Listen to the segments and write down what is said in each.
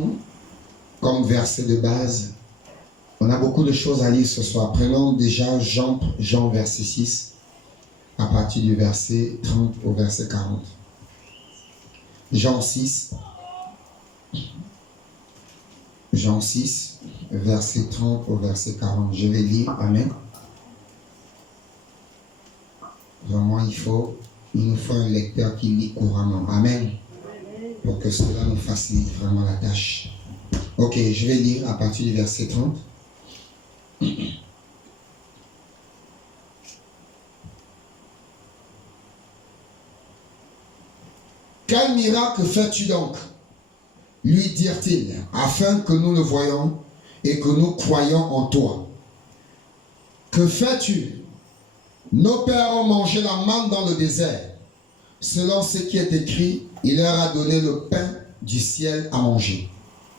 Jean, comme verset de base. On a beaucoup de choses à lire ce soir. Prenons déjà Jean verset 6, à partir du verset 30 au verset 40. Jean 6, verset 30 au verset 40. Je vais lire. Amen. Vraiment, il nous faut un lecteur qui lit couramment. Amen. Pour que cela nous facilite vraiment la tâche. Ok, je vais lire à partir du verset 30. Quel miracle fais-tu donc? Lui dirent-ils, afin que nous le voyions et que nous croyions en toi. Que fais-tu? Nos pères ont mangé la manne dans le désert. Selon ce qui est écrit, il leur a donné le pain du ciel à manger.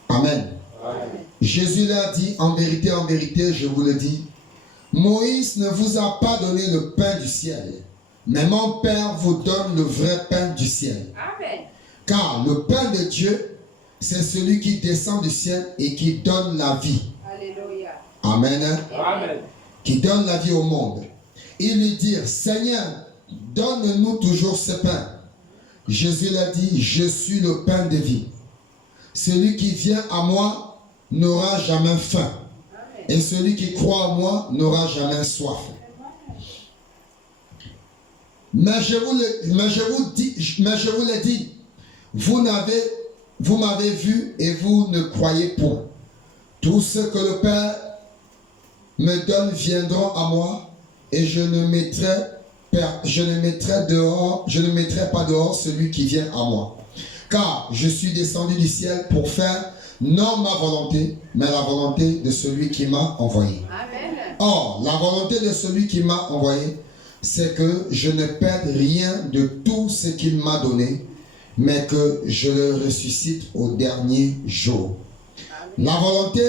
Amen. Amen. Jésus leur dit, en vérité, je vous le dis, Moïse ne vous a pas donné le pain du ciel, mais mon Père vous donne le vrai pain du ciel. Amen. Car le pain de Dieu, c'est celui qui descend du ciel et qui donne la vie. Alléluia. Amen. Amen. Qui donne la vie au monde. Ils lui dirent, Seigneur, donne-nous toujours ce pain. Jésus leur dit, je suis le pain de vie. Celui qui vient à moi n'aura jamais faim. Et celui qui croit en moi n'aura jamais soif. Mais je vous l'ai dit, vous m'avez vu et vous ne croyez point. Tout ce que le Père me donne viendront à moi et je ne mettrai pas dehors celui qui vient à moi. Car je suis descendu du ciel pour faire non ma volonté, mais la volonté de celui qui m'a envoyé. Amen. Or, la volonté de celui qui m'a envoyé, c'est que je ne perde rien de tout ce qu'il m'a donné, mais que je le ressuscite au dernier jour. Amen. La volonté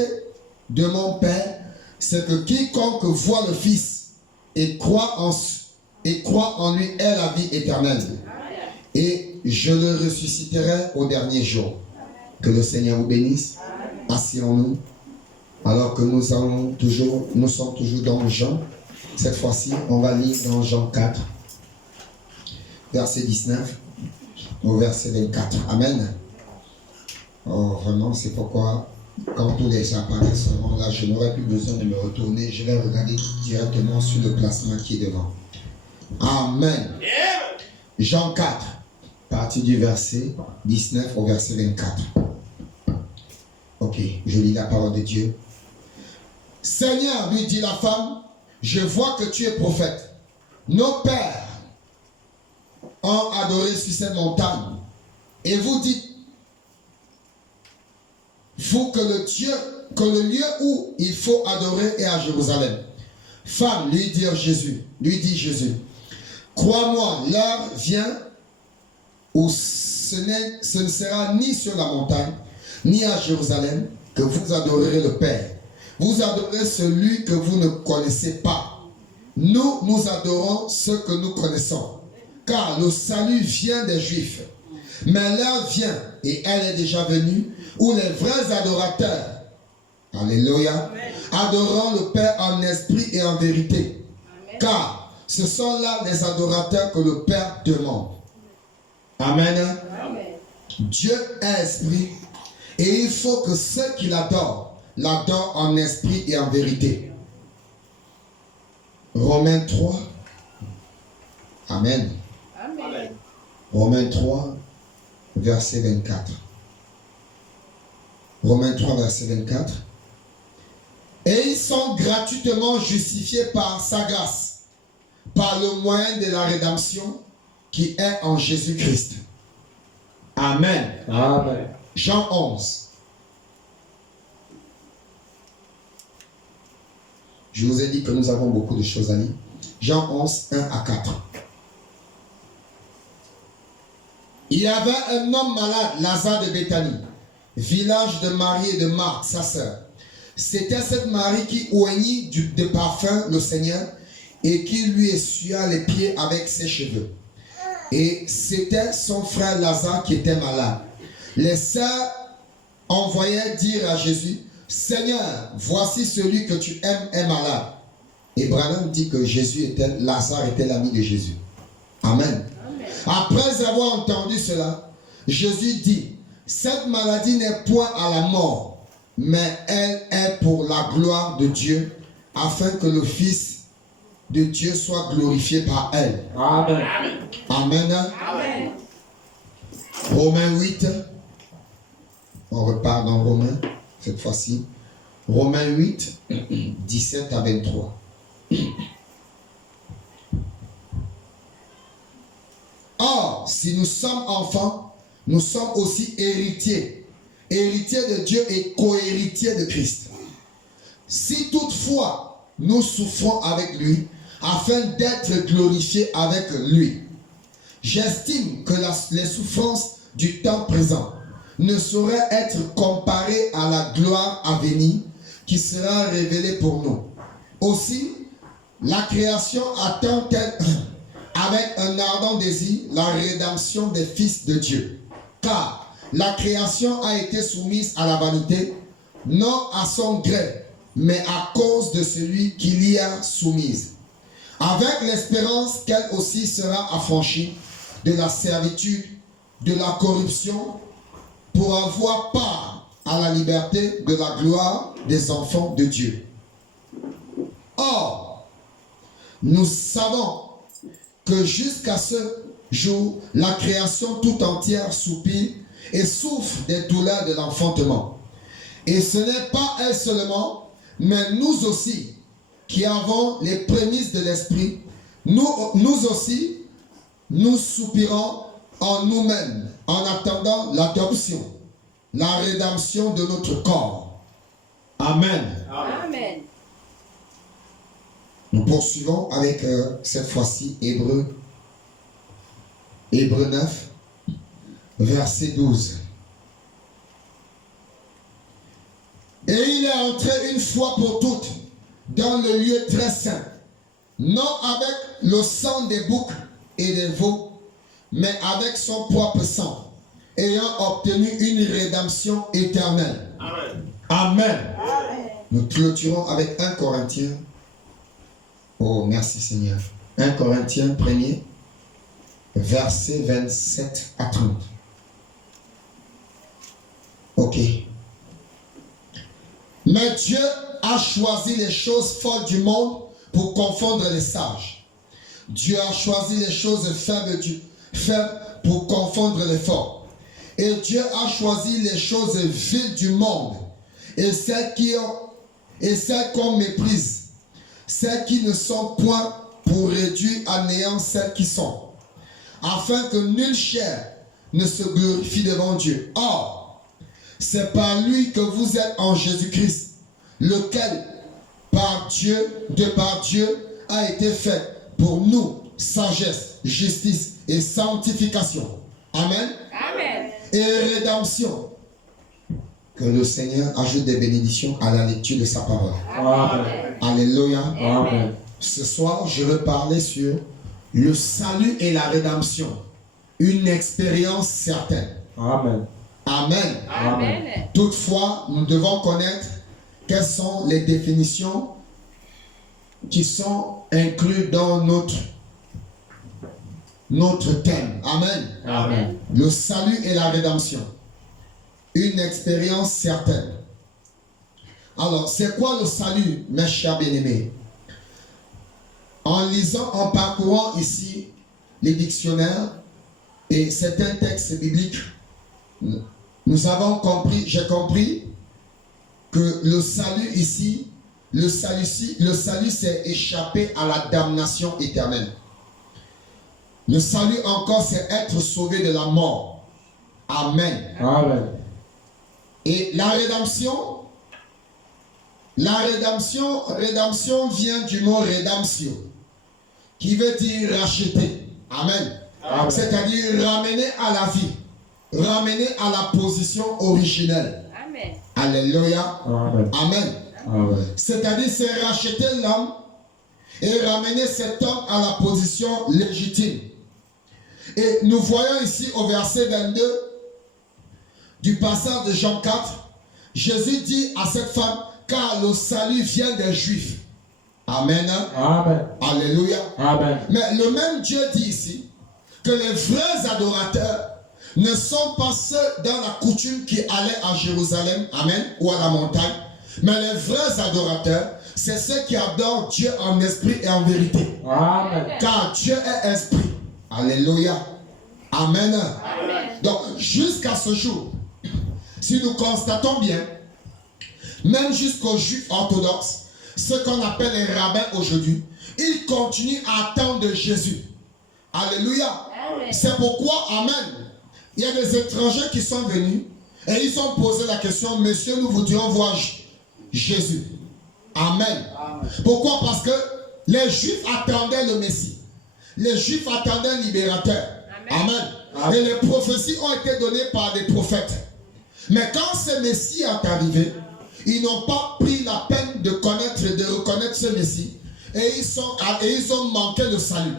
de mon Père, c'est que quiconque voit le Fils et croit en lui ait la vie éternelle. Amen. Et je le ressusciterai au dernier jour. Que le Seigneur vous bénisse. Asseyons-nous. Alors que nous sommes toujours dans Jean. Cette fois-ci, on va lire dans Jean 4, verset 19 au verset 24. Amen. Oh, vraiment, c'est pourquoi, quand tous les appareils seront là, je n'aurai plus besoin de me retourner. Je vais regarder directement sur le placement qui est devant. Amen. Jean 4, partie du verset 19 au verset 24. Ok, je lis la parole de Dieu. Seigneur, lui dit la femme, je vois que tu es prophète. Nos pères ont adoré sur cette montagne. Et vous dites, vous que le lieu où il faut adorer est à Jérusalem. Femme, lui dit Jésus, crois-moi, l'heure vient où ce ne sera ni sur la montagne, ni à Jérusalem, que vous adorerez le Père. Vous adorez celui que vous ne connaissez pas. Nous adorons ce que nous connaissons. Car le salut vient des Juifs. Mais l'heure vient, et elle est déjà venue, où les vrais adorateurs, alléluia, adoreront le Père en esprit et en vérité. Amen. Car ce sont là les adorateurs que le Père demande. Amen. Amen. Dieu est esprit, et il faut que ceux qui l'adorent en esprit et en vérité. Romains 3. Amen. Amen. Romains 3, verset 24. Romains 3, verset 24. Et ils sont gratuitement justifiés par sa grâce, par le moyen de la rédemption qui est en Jésus-Christ. Amen. Amen. Jean 11. Je vous ai dit que nous avons beaucoup de choses à lire. Jean 11, 1 à 4. Il y avait un homme malade, Lazare de Béthanie, village de Marie et de Marthe, sa sœur. C'était cette Marie qui oignit de parfum le Seigneur et qui lui essuya les pieds avec ses cheveux. Et c'était son frère Lazare qui était malade. Les sœurs envoyait dire à Jésus, Seigneur, voici celui que tu aimes est malade. Et Branham dit que Lazare était l'ami de Jésus. Amen. Amen. Après avoir entendu cela, Jésus dit, cette maladie n'est point à la mort, mais elle est pour la gloire de Dieu, afin que le Fils de Dieu soit glorifié par elle. Amen. Amen. Amen. Romains 8. On repart dans Romains, cette fois-ci. Romains 8, 17 à 23. Or, si nous sommes enfants, nous sommes aussi héritiers. Héritiers de Dieu et co-héritiers de Christ. Si toutefois nous souffrons avec lui, afin d'être glorifiés avec lui. J'estime que les souffrances du temps présent ne sauraient être comparées à la gloire à venir qui sera révélée pour nous. Aussi, la création attend-elle avec un ardent désir la rédemption des fils de Dieu. Car la création a été soumise à la vanité, non à son gré, mais à cause de celui qui l'y a soumise. Avec l'espérance qu'elle aussi sera affranchie de la servitude, de la corruption, pour avoir part à la liberté de la gloire des enfants de Dieu. Or, nous savons que jusqu'à ce jour, la création tout entière soupire et souffre des douleurs de l'enfantement. Et ce n'est pas elle seulement, mais nous aussi, qui avons les prémices de l'esprit, nous aussi, nous soupirons en nous-mêmes, en attendant l'adoption, la rédemption de notre corps. Amen. Amen. Nous poursuivons avec cette fois-ci Hébreux 9, verset 12. Et il est entré une fois pour toutes dans le lieu très saint, non avec le sang des boucs et des veaux, mais avec son propre sang, ayant obtenu une rédemption éternelle. Amen. Amen. Amen. Nous clôturons avec 1 Corinthiens. Oh, merci Seigneur. 1 Corinthiens 1er, verset 27 à 30. Ok. Mais Dieu a choisi les choses folles du monde pour confondre les sages. Dieu a choisi les choses faibles pour confondre les forts. Et Dieu a choisi les choses viles du monde et celles qu'on méprise, celles qui ne sont point, pour réduire à néant celles qui sont, afin que nulle chair ne se glorifie devant Dieu. Or, c'est par lui que vous êtes en Jésus-Christ, lequel, par Dieu, a été fait pour nous sagesse, justice et sanctification. Amen. Amen. Et rédemption. Que le Seigneur ajoute des bénédictions à la lecture de sa parole. Amen. Alléluia. Amen. Ce soir, je veux parler sur le salut et la rédemption. Une expérience certaine. Amen. Amen. Amen. Toutefois, nous devons connaître quelles sont les définitions qui sont incluses dans notre thème. Amen. Amen. Le salut et la rédemption. Une expérience certaine. Alors, c'est quoi le salut, mes chers bien-aimés? En lisant, en parcourant ici les dictionnaires et certains textes bibliques, j'ai compris que le salut ici, c'est échapper à la damnation éternelle. Le salut encore, c'est être sauvé de la mort. Amen. Amen. Et la rédemption vient du mot rédemption, qui veut dire racheter. Amen. Amen. C'est-à-dire ramener à la vie, ramener à la position originelle. Amen. Alléluia. Amen. Amen. Amen. C'est-à-dire c'est racheter l'homme et ramener cet homme à la position légitime. Et nous voyons ici au verset 22 du passage de Jean 4, Jésus dit à cette femme, car le salut vient des Juifs. Amen. Amen. Alléluia. Amen. Mais le même Dieu dit ici que les vrais adorateurs ne sont pas ceux dans la coutume qui allaient à Jérusalem, amen, ou à la montagne. Mais les vrais adorateurs, c'est ceux qui adorent Dieu en esprit et en vérité. Amen. Car Dieu est esprit. Alléluia. Amen. Amen. Donc, jusqu'à ce jour, si nous constatons bien, même jusqu'aux Juifs orthodoxes, ce qu'on appelle les rabbins aujourd'hui, ils continuent à attendre de Jésus. Alléluia. Amen. C'est pourquoi, amen, il y a des étrangers qui sont venus et ils ont posé la question, monsieur, nous voudrions voir Jésus. Amen. Pourquoi? Parce que les Juifs attendaient le Messie. Les Juifs attendaient un libérateur. Amen. Amen. Et les prophéties ont été données par des prophètes. Mais quand ce Messie est arrivé, ils n'ont pas pris la peine de connaître et de reconnaître ce Messie. Et ils ont manqué le salut.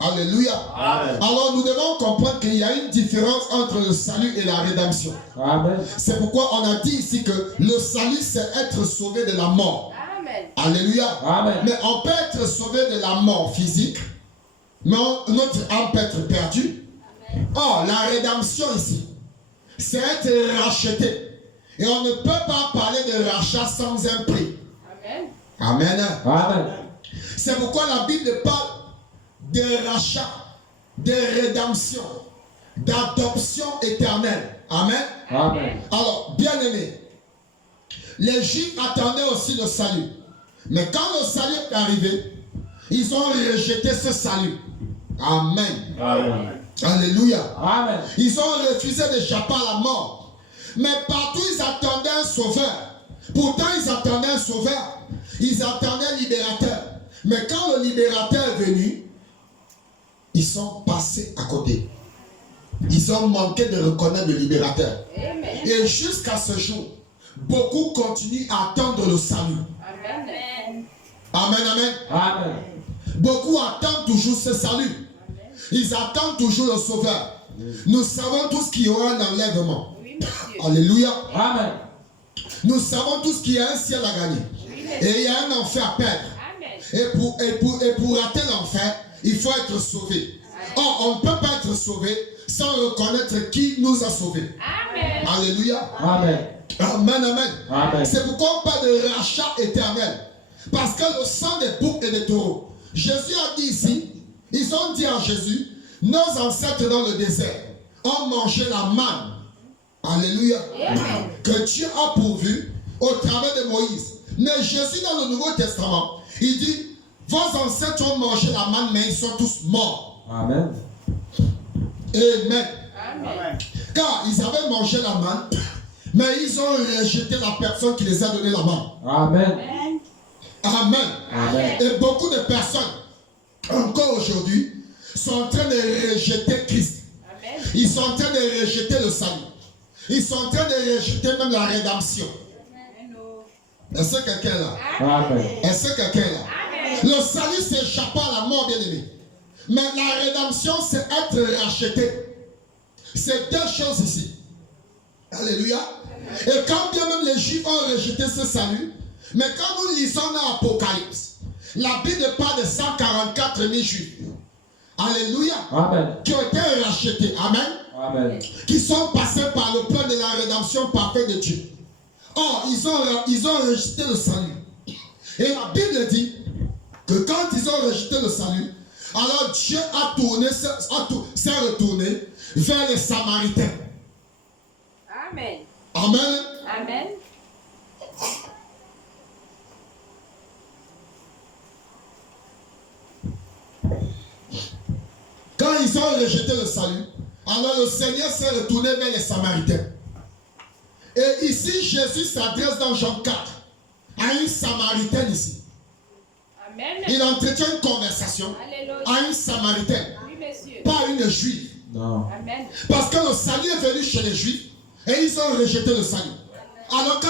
Alléluia. Amen. Alors nous devons comprendre qu'il y a une différence entre le salut et la rédemption. Amen. C'est pourquoi on a dit ici que le salut, c'est être sauvé de la mort. Amen. Alléluia. Amen. Mais on peut être sauvé de la mort physique, mais notre âme peut être perdue. Or, la rédemption ici, c'est être racheté. Et on ne peut pas parler de rachat sans un prix. Amen. Amen. Amen. C'est pourquoi la Bible parle de rachat, de rédemption, d'adoption éternelle. Amen. Amen. Alors, bien aimé, les Juifs attendaient aussi le salut. Mais quand le salut est arrivé, ils ont rejeté ce salut. Amen. Amen. Alléluia. Amen. Ils ont refusé d'échapper à la mort. Mais partout, ils attendaient un sauveur. Pourtant, ils attendaient un sauveur. Ils attendaient un libérateur. Mais quand le libérateur est venu, ils sont passés à côté. Ils ont manqué de reconnaître le libérateur. Amen. Et jusqu'à ce jour, beaucoup continuent à attendre le salut. Amen. Amen, amen. Amen. Beaucoup attendent toujours ce salut. Ils attendent toujours le sauveur. Nous savons tous qu'il y aura un enlèvement. Oui, monsieur. Alléluia. Amen. Nous savons tous qu'il y a un ciel à gagner. Oui, Et monsieur. il y a un enfer à perdre. Amen. Et pour rater l'enfer, il faut être sauvé. Or, on ne peut pas être sauvé sans reconnaître qui nous a sauvés. Amen. Alléluia. Amen. Amen, amen. Amen. C'est pourquoi on parle de rachat éternel. Parce que le sang des boucs et des taureaux. Jésus a dit ici, ils ont dit à Jésus, nos ancêtres dans le désert ont mangé la manne. Alléluia. Amen. Que Dieu a pourvu au travers de Moïse. Mais Jésus dans le Nouveau Testament, il dit, vos ancêtres ont mangé la manne, mais ils sont tous morts. Amen. Amen. Amen. Car ils avaient mangé la manne, mais ils ont rejeté la personne qui les a donné la manne. Amen. Amen. Amen. Et beaucoup de personnes, encore aujourd'hui, sont en train de rejeter Christ. Amen. Ils sont en train de rejeter le salut. Ils sont en train de rejeter même la rédemption. Est-ce que quelqu'un est là? Amen. Est-ce que quelqu'un est là? Amen. Le salut, c'est échapper à la mort, bien aimé. Mais la rédemption, c'est être racheté. C'est deux choses ici. Alléluia. Et quand bien même les Juifs ont rejeté ce salut, mais quand nous lisons dans l'Apocalypse, la Bible parle de 144 000 Juifs. Alléluia. Amen. Qui ont été rachetés. Amen. Amen. Qui sont passés par le plan de la rédemption parfaite de Dieu. Or, ils ont rejeté le salut. Et la Bible dit que quand ils ont rejeté le salut, alors Dieu s'est retourné vers les Samaritains. Amen. Amen. Amen. Quand ils ont rejeté le salut, alors le Seigneur s'est retourné vers les Samaritains. Et ici, Jésus s'adresse dans Jean 4 à une Samaritaine ici. Amen. Il entretient une conversation Alléluia. à une Samaritaine, Oui, monsieur. pas à une Juive. Non. Amen. Parce que le salut est venu chez les Juifs et ils ont rejeté le salut. Alors quand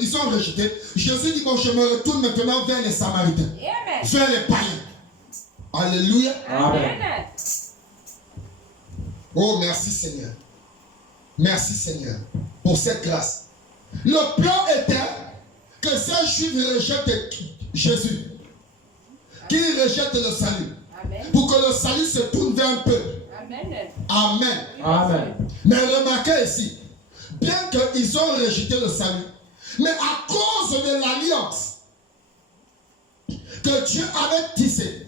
ils ont rejeté, Jésus dit, bon, je me retourne maintenant vers les Samaritains, Amen. vers les païens. Alléluia. Amen. Amen. Oh, merci Seigneur. Merci Seigneur pour cette grâce. Le plan était que ces Juifs rejettent Jésus, qu'ils rejettent le salut, Amen. pour que le salut se tourne vers un peuple. Amen. Amen. Amen. Mais remarquez ici, bien qu'ils ont rejeté le salut, mais à cause de l'alliance que Dieu avait tissée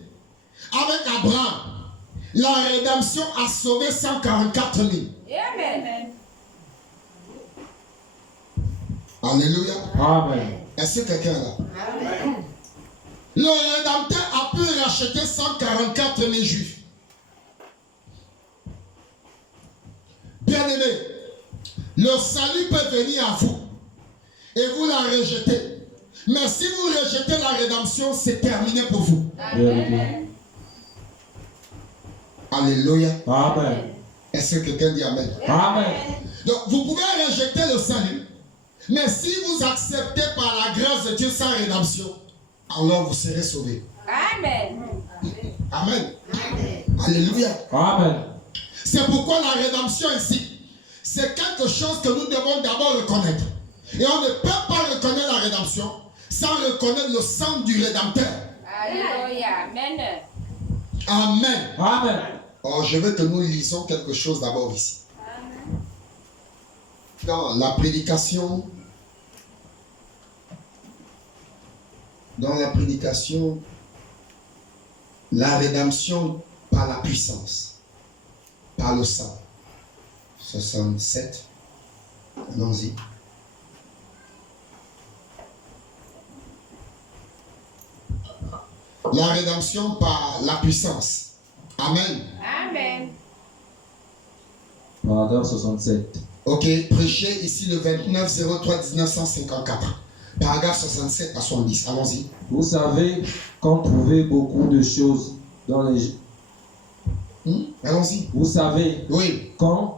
avec Abraham, la rédemption a sauvé 144 000. Amen. Alléluia. Amen. Est-ce que quelqu'un est là? Amen. Le Rédempteur a pu racheter 144 000 Juifs. Bien-aimés, le salut peut venir à vous et vous la rejetez. Mais si vous rejetez la rédemption, c'est terminé pour vous. Amen. Alléluia. Amen. Est-ce que quelqu'un dit Amen? Amen. Donc, vous pouvez rejeter le salut, mais si vous acceptez par la grâce de Dieu sa rédemption, alors vous serez sauvés. Amen. Amen. Alléluia. Amen. C'est pourquoi la rédemption ici, c'est quelque chose que nous devons d'abord reconnaître. Et on ne peut pas reconnaître la rédemption sans reconnaître le sang du Rédempteur. Alléluia. Amen. Amen. Amen. Oh, je veux que nous lisons quelque chose d'abord ici. Dans la prédication, la rédemption par la puissance, par le sang. 67. Allons-y. La rédemption par la puissance. Amen. Amen. Paragraphe 67. Ok, prêchez ici le 29-03-1954. Paragraphe 67 à 70. Allons-y. Vous savez qu'on trouvait beaucoup de choses dans les... Allons-y. Vous savez Oui. qu'on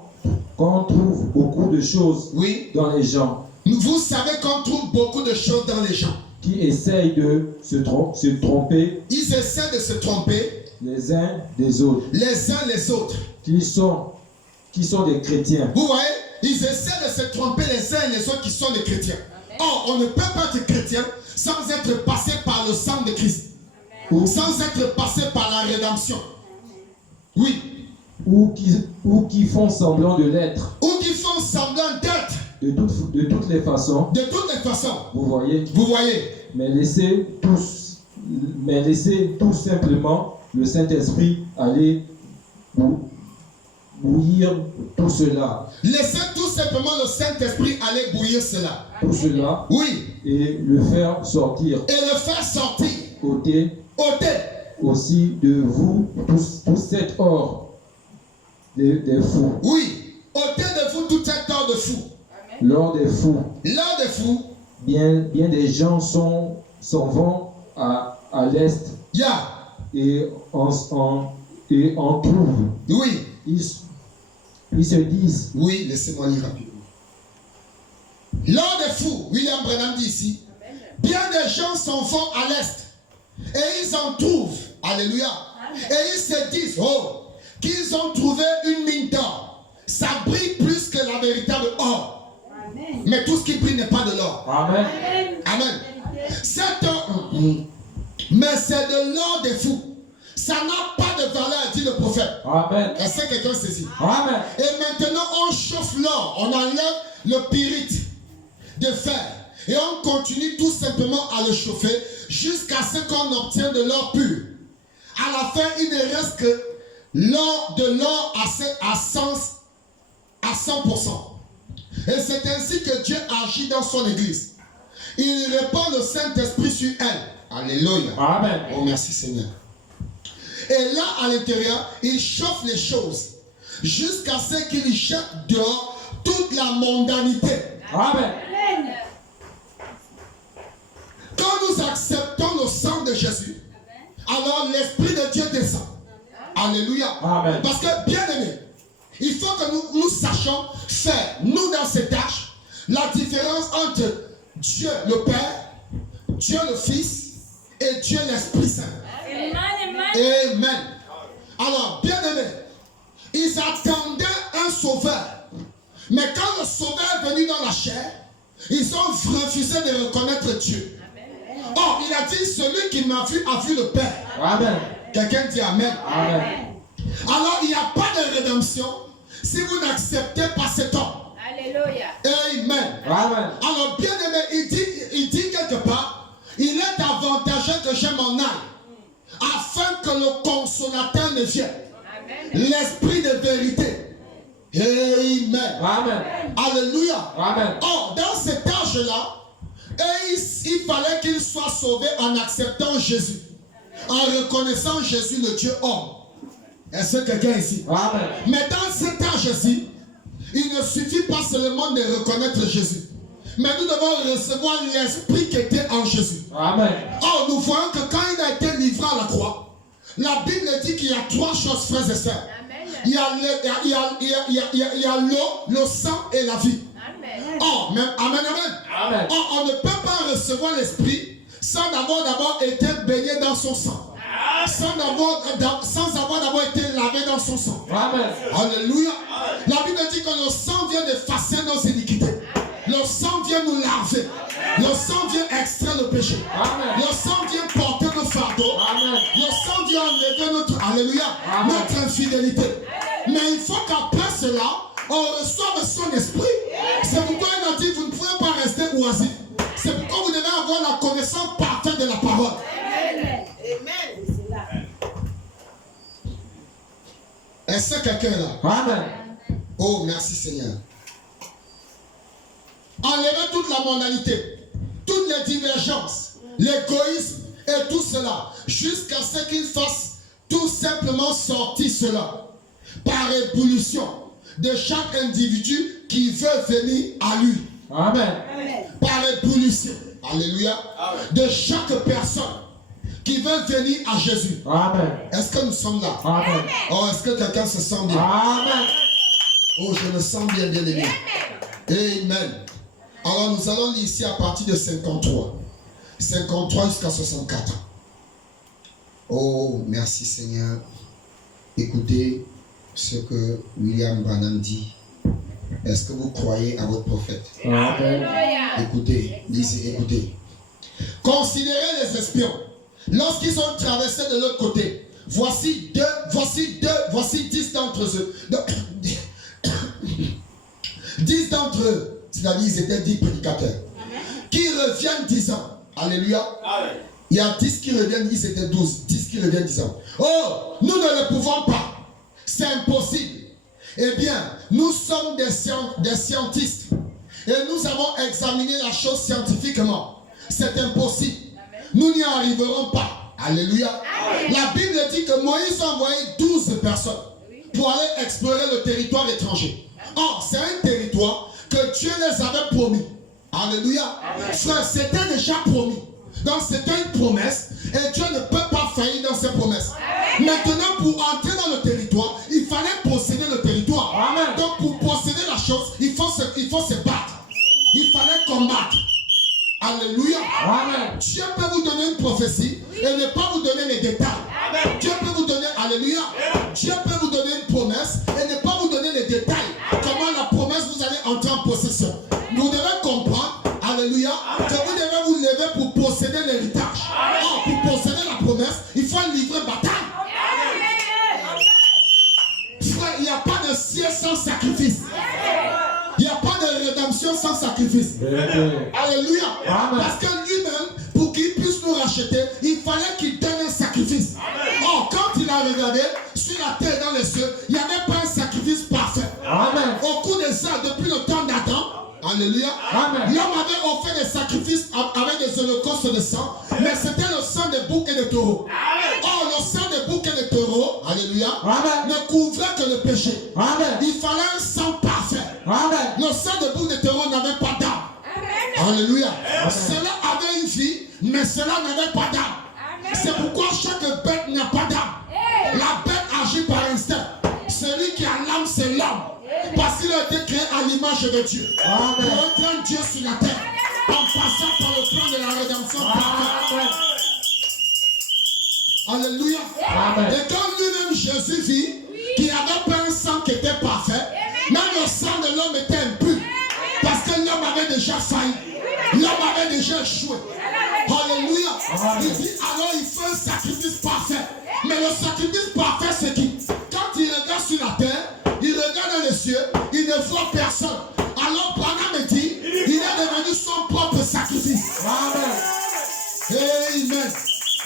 trouve beaucoup de choses Oui. dans les gens Vous savez qu'on trouve beaucoup de choses dans les gens. qui essayent de se tromper Ils essaient de se tromper les uns des autres, les uns les autres. qui sont des chrétiens. Vous voyez, ils essaient de se tromper les uns les autres qui sont des chrétiens. Or, on ne peut pas être chrétien sans être passé par le sang de Christ. Ou, Sans être passé par la rédemption. Oui. ou qui font semblant de l'être. Ou qui font semblant d'être. De toutes les façons, De toutes les façons. vous voyez, Vous voyez. mais laissez tout simplement le Saint-Esprit aller bouillir tout cela. Laissez tout simplement le Saint-Esprit aller bouillir cela. Tout cela Oui. et le faire sortir. Et le faire sortir. Ôtez Ôtez aussi de vous tout cet or des fous. Oui. Ôtez de vous tout cet ordre de fou. L'or des fous. L'ordre des fous. Bien des gens s'en vont à l'est Ya. et en trouvent. Oui. Ils se disent, Oui, laissez-moi lire rapidement. L'ordre des fous, William Branham dit ici, bien des gens s'en vont à l'est et ils en trouvent. Alléluia. Et ils se disent, oh, qu'ils ont trouvé une mine d'or. Ça brille plus que la véritable or. Mais tout ce qui brille n'est pas de l'or. Amen. Amen. Cet or, mais c'est de l'or des fous. Ça n'a pas de valeur, dit le prophète. Amen. Est-ce que quelqu'un saisit? Amen. Et maintenant, on chauffe l'or, on enlève le pyrite de fer et on continue tout simplement à le chauffer jusqu'à ce qu'on obtienne de l'or pur. À la fin, il ne reste que l'or à 100%. Et c'est ainsi que Dieu agit dans son église. Il répand le Saint-Esprit sur elle. Alléluia. Amen. Oh, merci Seigneur. Et là, à l'intérieur, il chauffe les choses jusqu'à ce qu'il jette dehors toute la mondanité. Amen. Quand nous acceptons le sang de Jésus, alors l'Esprit de Dieu descend. Alléluia. Amen. Parce que, bien aimé, il faut que nous sachions faire, nous dans ces tâches, la différence entre Dieu le Père, Dieu le Fils et Dieu l'Esprit Saint. Amen. Alors, bien aimé, ils attendaient un sauveur. Mais quand le Sauveur est venu dans la chair, ils ont refusé de reconnaître Dieu. Or, il a dit, celui qui m'a vu a vu le Père. Amen. Quelqu'un dit Amen. Amen. Alors, il n'y a pas de rédemption si vous n'acceptez pas cet homme. Alléluia. Amen. Amen. Alors, bien aimé, il dit quelque part, il est avantageux que je m'en aille, afin que le consolateur ne vienne. Amen. L'esprit de vérité. Amen. Amen. Alléluia. Amen. Or, dans cet âge-là, il fallait qu'il soit sauvé en acceptant Jésus, en reconnaissant Jésus le Dieu homme. Est-ce que quelqu'un ici? Amen. Mais dans cet âge-ci, il ne suffit pas seulement de reconnaître Jésus, mais nous devons recevoir l'esprit qui était en Jésus. Amen. Or, nous voyons que quand il a été livré à la croix, la Bible dit qu'il y a trois choses, frères et sœurs. Il y a l'eau, le sang et la vie. Amen. Oh, même, amen, amen. Amen. Oh, on ne peut pas recevoir l'esprit sans avoir d'abord été baigné dans son sang. Sans avoir d'abord été lavé dans son sang. Amen. Alléluia. La Bible dit que le sang vient effacer nos iniquités. Le sang vient nous laver. Le sang vient extraire le péché. Amen. Le sang vient porter nos fardeaux. Amen. Le sang vient enlever notre, alléluia, Amen. notre infidélité. Mais il faut qu'après cela, on reçoive son esprit. C'est pourquoi il a dit, vous ne pouvez pas rester oisif. C'est pourquoi vous devez avoir la connaissance parfaite de la parole. Amen. Est-ce que quelqu'un est là? Amen. Oh, merci Seigneur. Enlevez toute la mondanité, toutes les divergences, l'égoïsme et tout cela, jusqu'à ce qu'il fasse tout simplement sortir cela par ébullition de chaque individu qui veut venir à lui. Amen. Par ébullition, alléluia, de chaque personne qui veut venir à Jésus. Amen. Est-ce que nous sommes là? Amen. Oh, est-ce que quelqu'un se sent bien? Amen. Oh, je me sens bien, bien aimé. Amen. Alors, nous allons lire ici à partir de 53. 53 jusqu'à 64. Oh, merci Seigneur. Écoutez ce que William Branham dit. Est-ce que vous croyez à votre prophète? Amen. Alléluia. Écoutez, lisez, écoutez. Considérez les espions. Lorsqu'ils sont traversés de l'autre côté, voici 10 d'entre eux. 10 d'entre eux, c'est-à-dire ils étaient 10 prédicateurs, qui reviennent disant, alléluia. Il y a 10 qui reviennent, ils étaient 12, 10 qui reviennent disant, oh, nous ne le pouvons pas, c'est impossible. Eh bien, nous sommes des scientistes et nous avons examiné la chose scientifiquement. C'est impossible. Nous n'y arriverons pas. Alléluia. La Bible dit que Moïse a envoyé 12 personnes pour aller explorer le territoire étranger. Or, c'est un territoire que Dieu les avait promis. Alléluia. Frère, c'était déjà promis. Donc, c'était une promesse et Dieu ne peut pas faillir dans ses promesses. Maintenant, pour entrer dans le territoire, il fallait posséder le territoire. Amen. Donc, pour posséder la chose, il faut se battre. Il fallait combattre. Alléluia. Amen. Dieu peut vous donner une prophétie et ne pas vous donner les détails. Dieu peut vous donner, alléluia. Dieu peut vous donner une promesse et ne pas vous donner les détails. Comment la promesse vous allez entrer en possession. Vous devez comprendre, alléluia, que vous devez vous lever pour posséder l'héritage. Or, pour posséder la promesse, il faut livrer bataille. Frère, il n'y a pas de ciel sans sacrifice. Il n'y a pas de rédemption sans sacrifice. Alléluia. Amen. Parce que lui-même, pour qu'il puisse nous racheter, il fallait qu'il donne un sacrifice. Or, quand il a regardé sur la terre et dans les cieux, il n'y avait pas un sacrifice parfait. Amen. Au cours des ans, depuis le temps d'Adam, alléluia, Amen. l'homme avait offert des sacrifices avec des holocaustes de sang, mais c'était le sang des boucs et des taureaux. Or, le sang des boucs et des taureaux, alléluia, Amen. ne couvrait que le péché. Amen. Il fallait un sang parfait. Amen. Le sang des boucs et des taureaux n'avait pas d'âme. Alléluia. Cela avait une vie, mais cela n'avait pas d'âme. C'est pourquoi chaque bête n'a pas d'âme. La bête agit par instinct. Celui qui a l'âme, c'est l'homme. Parce qu'il a été créé à l'image de Dieu. Amen. Pour être un Dieu sur la terre. En passant par le plan de la rédemption. Amen. Alléluia. Amen. Et quand lui-même Jésus vit qu'il n'y avait pas un sang qui était parfait, Même le sang de l'homme était impur. Parce que l'homme avait déjà failli. L'homme avait déjà échoué. Alléluia. Il dit alors il fait un sacrifice parfait. Mais le sacrifice parfait c'est qui? Quand il regarde sur la terre, il regarde dans les cieux, il ne voit personne. Alors Branham dit, il est devenu son propre sacrifice. Amen. Amen.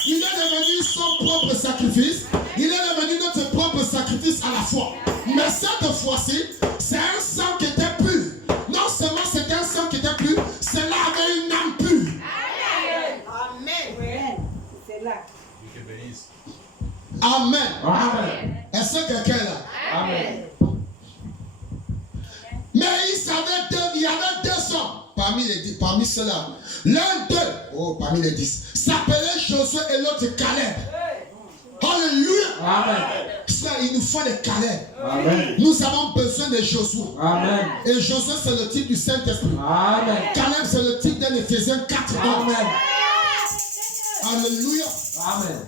Il est devenu son propre sacrifice. Il est devenu notre propre sacrifice à la fois. Mais cette fois-ci, c'est un sang qui était pur. Non seulement c'était un sang qui était pur, cela avait une âme pure. Amen. C'est là. Amen. Amen. Est-ce que quelqu'un est là? Amen. Mais il y avait deux hommes parmi ceux-là. L'un d'eux, parmi les 10, s'appelait Josué et l'autre Caleb. Alléluia. Amen. Frère, il nous faut des Caleb. Amen. Nous avons besoin de Josué. Amen. Et Josué, c'est le type du Saint-Esprit. Amen. Caleb, c'est le type d'un Éphésiens 4. Amen. Alléluia. Amen.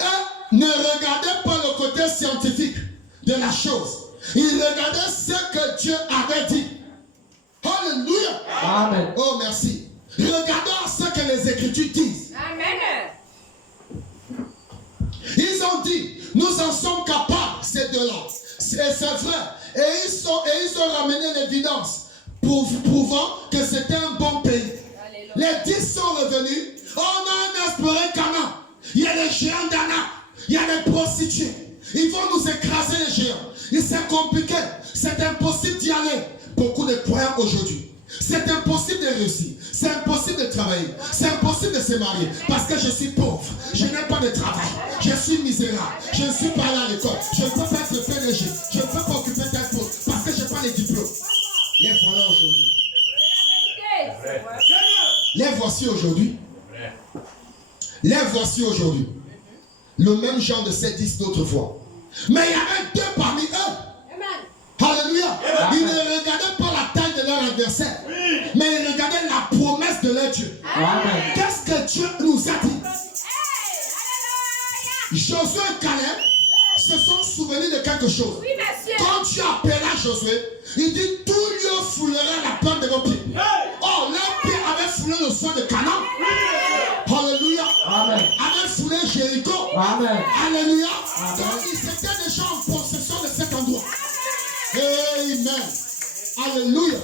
Et ne regardez pas le côté scientifique de la chose. Il regardait ce que Dieu avait dit. Alléluia. Amen. Oh, merci. Regardons ce que les Écritures disent. Amen. Ils ont dit, nous en sommes capables, ces deux-là. C'est vrai. Et ils ont ramené l'évidence prouvant que c'était un bon pays. Alléluia. Les 10 sont revenus. On a espéré Canaan. Il y a les géants d'Anak. Il y a les prostituées. Ils vont nous écraser les géants. Et c'est compliqué. C'est impossible d'y aller. Beaucoup de croyants aujourd'hui. C'est impossible de réussir. C'est impossible de travailler. C'est impossible de se marier. Parce que je suis pauvre. Je n'ai pas de travail. Je suis misérable. Je ne suis pas allé à l'école. Je ne peux pas être PDG. Je ne peux pas occuper tel poste. Parce que je n'ai pas les diplômes. Les voilà aujourd'hui. C'est la vérité. Les voici aujourd'hui. Les voici aujourd'hui. Le même genre de ces 10 d'autrefois. Mais il y avait deux parmi eux. Alléluia. Ils ne regardaient pas la taille de leur adversaire. Mais ils regardaient la promesse de leur Dieu. Amen. Qu'est-ce que Dieu nous a dit? Josué et Caleb se sont souvenus de quelque chose. Oui, monsieur. Quand Dieu appela Josué, il dit tout lieu foulera la plante de vos pieds. Oh, leur pied avait foulé le sol de Canaan. Alléluia. Amen. Avait foulé Jéricho. Amen. Alléluia. Amen. Donc ils étaient déjà en possession de cet endroit. Amen. Alléluia.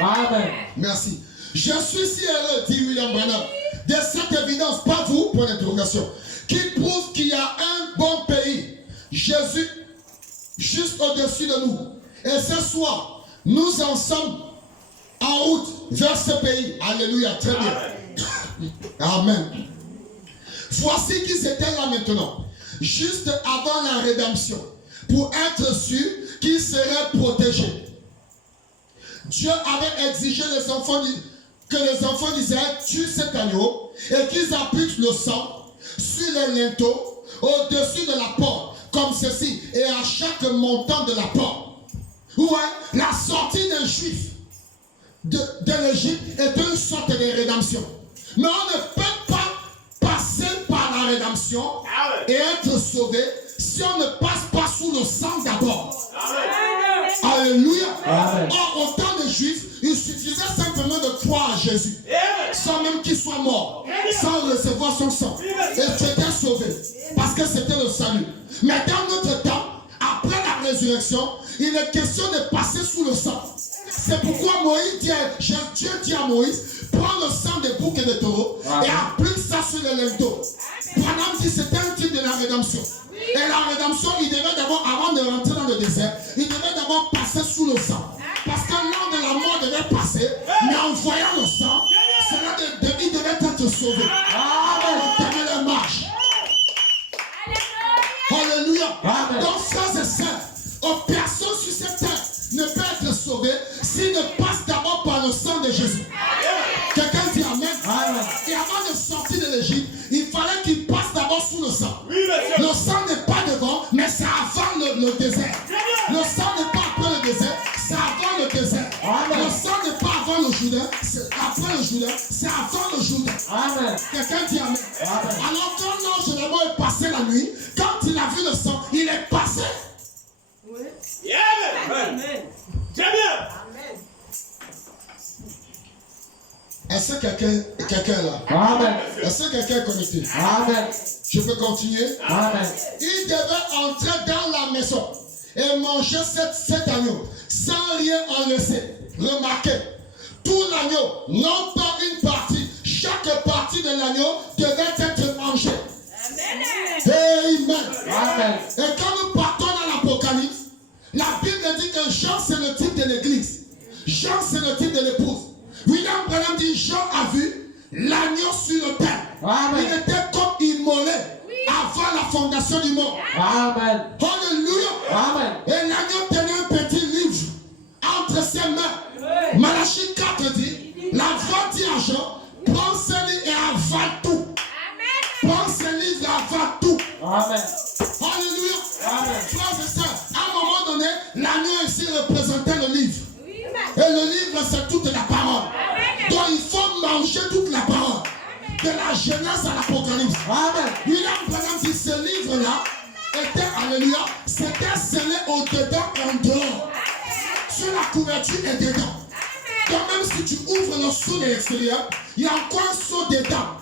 Amen. Merci. Je suis si heureux, dit William Branham, de cette évidence, pas vous, point d'interrogation, qui prouve qu'il y a un bon pays, Jésus, juste au-dessus de nous. Et ce soir, nous en sommes en route vers ce pays. Alléluia, très bien. Amen. Voici qu'ils étaient là maintenant, juste avant la rédemption, pour être sûr qu'ils seraient protégés. Dieu avait exigé que les enfants d'Israël tuent cet agneau et qu'ils appliquent le sang sur les linteaux au-dessus de la porte, comme ceci, et à chaque montant de la porte. Ouais, la sortie d'un juif de l'Égypte est une sorte de rédemption. Mais on ne peut pas passer par la rédemption et être sauvé si on ne passe pas sous le sang d'abord. Alléluia. Amen. Or, au temps des Juifs, il suffisait simplement de croire à Jésus, sans même qu'il soit mort, sans recevoir son sang. Et tu étais sauvé, parce que c'était le salut. Mais dans notre temps, après la résurrection, il est question de passer sous le sang. C'est pourquoi Dieu dit à Moïse, prends le sang des boucs et des taureaux et applique ça sur les linteaux. Branham dit c'était un type de la rédemption. Et la rédemption, il devait d'abord, avant de rentrer dans le désert, il devait d'abord passer sous le sang. Parce que l'an de la mort devait passer, mais en voyant le sang, il devait être sauvé. Amen. La marche. Alléluia. Donc, frères et sœurs, personne sur cette terre ne peut être sauvé s'il ne passe d'abord par le sang de Jésus. Quelqu'un dit Amen. Et avant de sortir de l'Égypte, il fallait qu'il passe d'abord sous le sang. Le sang n'est pas devant, mais c'est avant le désert. Le sang n'est pas après le désert, c'est avant le désert. Le sang n'est pas avant le Jourdain, c'est après le Jourdain, c'est avant le Jourdain. Quelqu'un dit Amen. Alors quand l'ange de la mort est passé la nuit, quand il a vu le sang, il est passé. Amen. Très bien. Est-ce que quelqu'un est là? Amen. Est-ce que quelqu'un est connecté? Amen. Je peux continuer? Amen. Il devait entrer dans la maison et manger cet agneau sans rien en laisser. Remarquez, tout l'agneau, non pas une partie, chaque partie de l'agneau devait être mangée. Amen. Amen. Et quand nous partons dans l'Apocalypse, la Bible dit que Jean c'est le type de l'église. Jean c'est le type de l'épouse. William Branham dit Jean a vu l'agneau sur le pain. Amen. Il était comme immolé avant la fondation du monde. Amen. Alléluia. Amen. Et l'agneau tenait un petit livre entre ses mains. Malachie 4 dit, la voix dit à Jean, prends ce livre et avale tout. Prends ce livre et avale tout. Amen. Alléluia. Amen. Frères et sœurs, à un moment donné, l'agneau ici représentait le livre. Et le livre, c'est toute la parole. Donc il faut manger toute la parole. De la Genèse à l'Apocalypse. Amen. William Branham dit ce livre-là était, alléluia, c'était scellé au-dedans en dehors. Sur la couverture et dedans. Donc même si tu ouvres le seau de l'extérieur, il y a encore un seau dedans.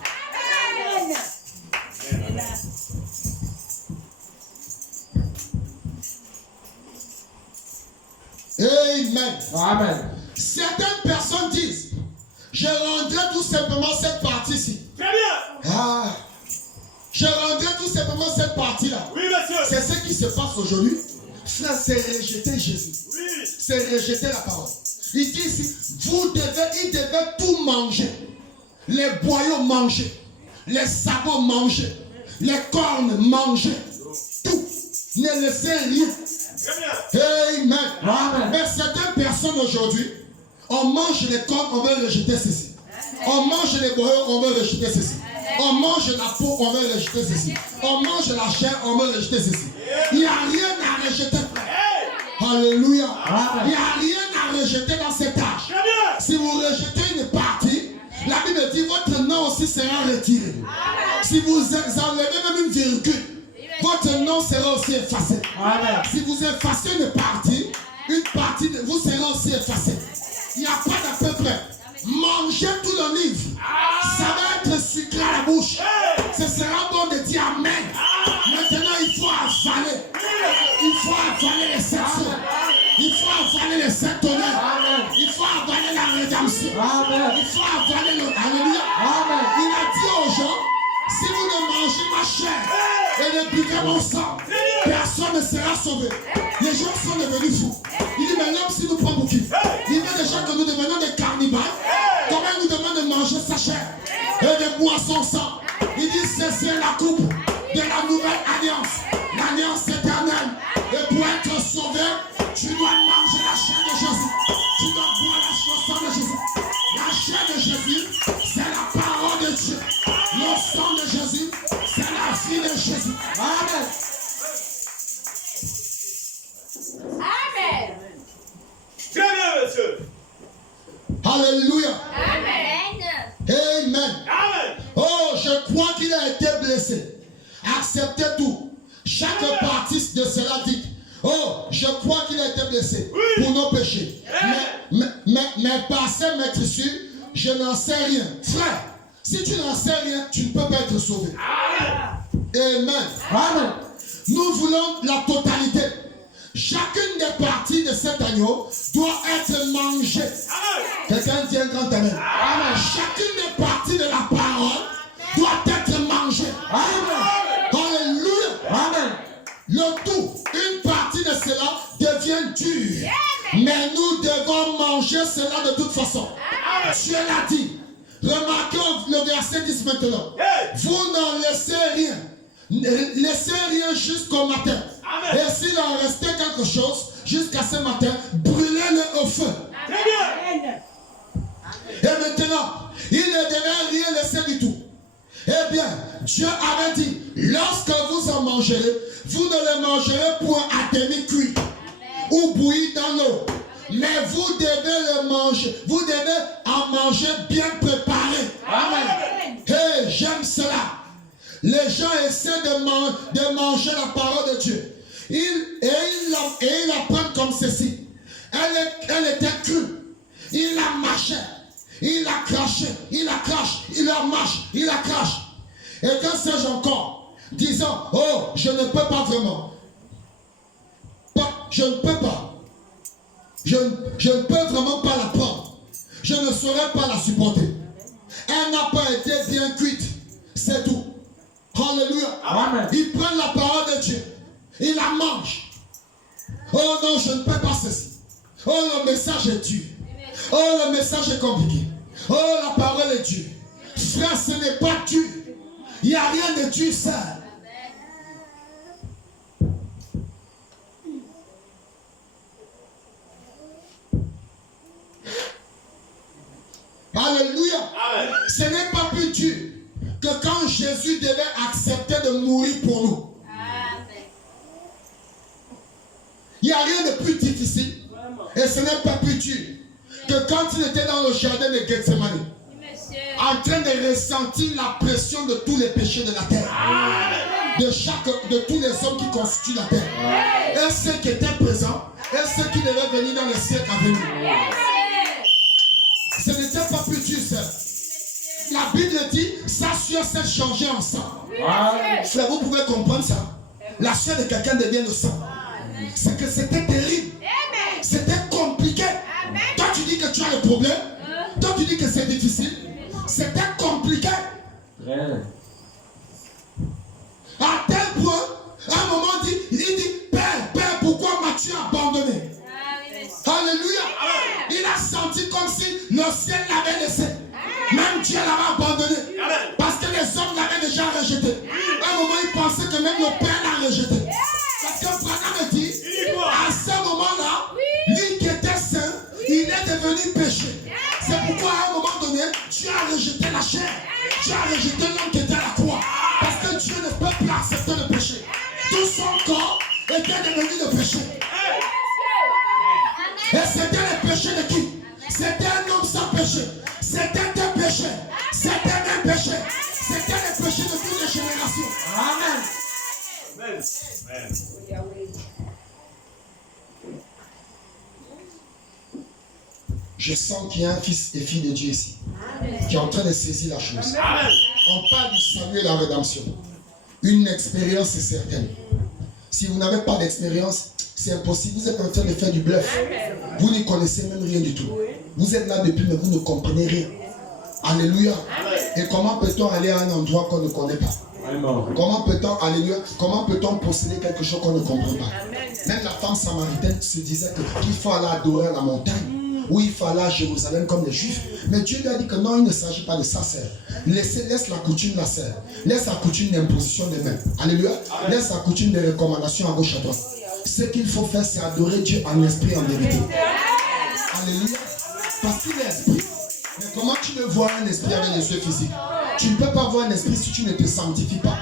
Amen. Amen. Certaines personnes disent, je rendrai tout simplement cette partie-ci. Très bien. Ah, je rendrai tout simplement cette partie-là. Oui, monsieur. C'est ce qui se passe aujourd'hui. Frère, c'est rejeter Jésus. Oui. C'est rejeter la parole. Il dit ici, il devait tout manger. Les boyaux manger. Les sabots manger. Les cornes manger. Tout. Ne laissez rien. Très bien. Amen. Amen. Mais certaines personnes aujourd'hui, on mange les cornes, on veut rejeter ceci. On mange les boyaux, on veut rejeter ceci. On mange la peau, on veut rejeter ceci. On mange la chair, on veut rejeter ceci. Il n'y a rien à rejeter, frère. Alléluia. Il n'y a rien à rejeter dans cet âge. Très bien. Si vous rejetez une partie, la Bible dit votre nom aussi sera retiré. Si vous enlevez même une virgule, votre nom sera aussi effacé. Amen. Si vous effacez une partie de vous serez aussi effacé. Il n'y a pas d'à peu près. Mangez tout le livre. Ça va être sucré à la bouche. Ce sera bon de dire Amen. Maintenant, il faut avaler. Il faut avaler les sept jours. Il faut avaler les sept tonnerres. Il faut avaler la rédemption. Amen. Il faut avaler le Alléluia. Amen. Il a dit aux gens, si vous ne mangez ma chair et ne buvez mon sang, personne ne sera sauvé. Les gens sont devenus fous. Il dit, mais l'homme, si nous prenons beaucoup, il veut déjà que nous devenions des carnivores. Comment il nous demande de manger sa chair et de boire son sang? Il dit, c'est la coupe de la nouvelle alliance, l'alliance éternelle. Et pour être sauvé, tu dois manger la chair de Jésus. Tu dois boire le sang de Jésus. La chair de Jésus, c'est la parole de Dieu. Le sang de Jésus, c'est la vie de Jésus. Amen. Amen. Très bien, monsieur. Alléluia. Amen. Amen. Amen. Oh, je crois qu'il a été blessé. Acceptez tout. Chaque partie de cela dit, oh, je crois qu'il a été blessé pour nos péchés. Mais par ces maîtresses, je n'en sais rien. Frère, si tu n'en sais rien, tu ne peux pas être sauvé. Amen. Amen. Nous voulons la totalité. Chacune des parties de cet agneau doit être mangée. Quelqu'un dit un grand amen. Amen. Chacune des parties de la parole doit être mangée. Amen. Alléluia. Amen. Le tout, une partie de cela devient dure. Mais nous devons manger cela de toute façon. Dieu l'a dit. Remarquez le verset 10 maintenant. Vous n'en laissez rien. Laissez rien jusqu'au matin. Et s'il en restait quelque chose jusqu'à ce matin, brûlez-le au feu. Très bien. Et maintenant, il ne devait rien laisser du tout. Eh bien, Dieu avait dit, lorsque vous en mangerez, vous ne le mangerez point à demi-cuit ou bouilli dans l'eau. Mais vous devez le manger, vous devez en manger bien préparé. Amen. J'aime cela. Les gens essaient de manger la parole de Dieu. il la prend comme ceci. Elle était crue. Il la marchait. Il la crachait. Il la crache. Il la marche. Il la crache. Et que sais-je encore? Disant, oh, je ne peux pas vraiment. Je ne peux pas. Je ne peux vraiment pas la prendre. Je ne saurais pas la supporter. Elle n'a pas été bien cuite. C'est tout. Alléluia. Amen. Il prend la parole de Dieu. Il la mange. Oh non, je ne peux pas ceci. Oh, le message est dur. Oh, le message est compliqué. Oh, la parole est dure. Frère, ce n'est pas dur. Il n'y a rien de dur, ça. Alléluia. Amen. Ce n'est pas plus dur que quand Jésus devait accepter de mourir pour nous. Il n'y a rien de plus difficile. Et ce n'est pas plus dur que quand il était dans le jardin de Gethsemane, en train de ressentir la pression de tous les péchés de la terre. De tous les hommes qui constituent la terre. Et ceux qui étaient présents, et ceux qui devaient venir dans les siècles à venir. Ce n'était pas plus dur, ça. La Bible dit, sa sueur s'est changée en sang. Frère, vous pouvez comprendre ça. La sueur de quelqu'un devient le sang. C'est que c'était terrible. C'était compliqué. Toi, tu dis que tu as le problème. Toi, tu dis que c'est difficile. C'était compliqué. À tel point, à un moment, il dit, Père, pourquoi m'as-tu abandonné? Alléluia. Il a senti comme si le ciel l'avait laissé. Même Dieu l'avait abandonné. Parce que les hommes l'avaient déjà rejeté. À un moment, il pensait que même le Père l'a rejeté. Parce que Branham dit, à ce moment-là, lui qui était saint, il est devenu péché. C'est pourquoi à un moment donné, Dieu a rejeté la chair. Dieu a rejeté l'homme qui était à la croix. Parce que Dieu ne peut plus accepter le péché. Tout son corps était devenu le péché. Et c'était le péché de qui? C'était un homme sans péché. C'était un péché. C'était un péché. C'était le péché de toutes les générations. Amen. Amen. Je sens qu'il y a un fils et fille de Dieu ici. Qui est en train de saisir la chose. Amen. On parle du salut et la rédemption. Une expérience est certaine. Si vous n'avez pas d'expérience, c'est impossible. Vous êtes en train de faire du bluff. Vous ne connaissez même rien du tout. Vous êtes là depuis, mais vous ne comprenez rien. Alléluia. Et comment peut-on aller à un endroit qu'on ne connaît pas? Comment peut-on, alléluia, comment peut-on posséder quelque chose qu'on ne comprend pas? Même la femme samaritaine se disait qu'il faut aller adorer à la montagne. Ou il faut aller à Jérusalem comme les Juifs. Mais Dieu lui a dit que non, il ne s'agit pas de ça, sœur. Laisse la coutume, la sœur. Laisse la coutume d'imposition des mains. Alléluia. Laisse la coutume de recommandation à gauche à droite. Ce qu'il faut faire, c'est adorer Dieu en esprit et en vérité. Alléluia. Parce qu'il est esprit. Mais comment tu veux voir un esprit avec les yeux physiques? Tu ne peux pas voir un esprit si tu ne te sanctifies pas.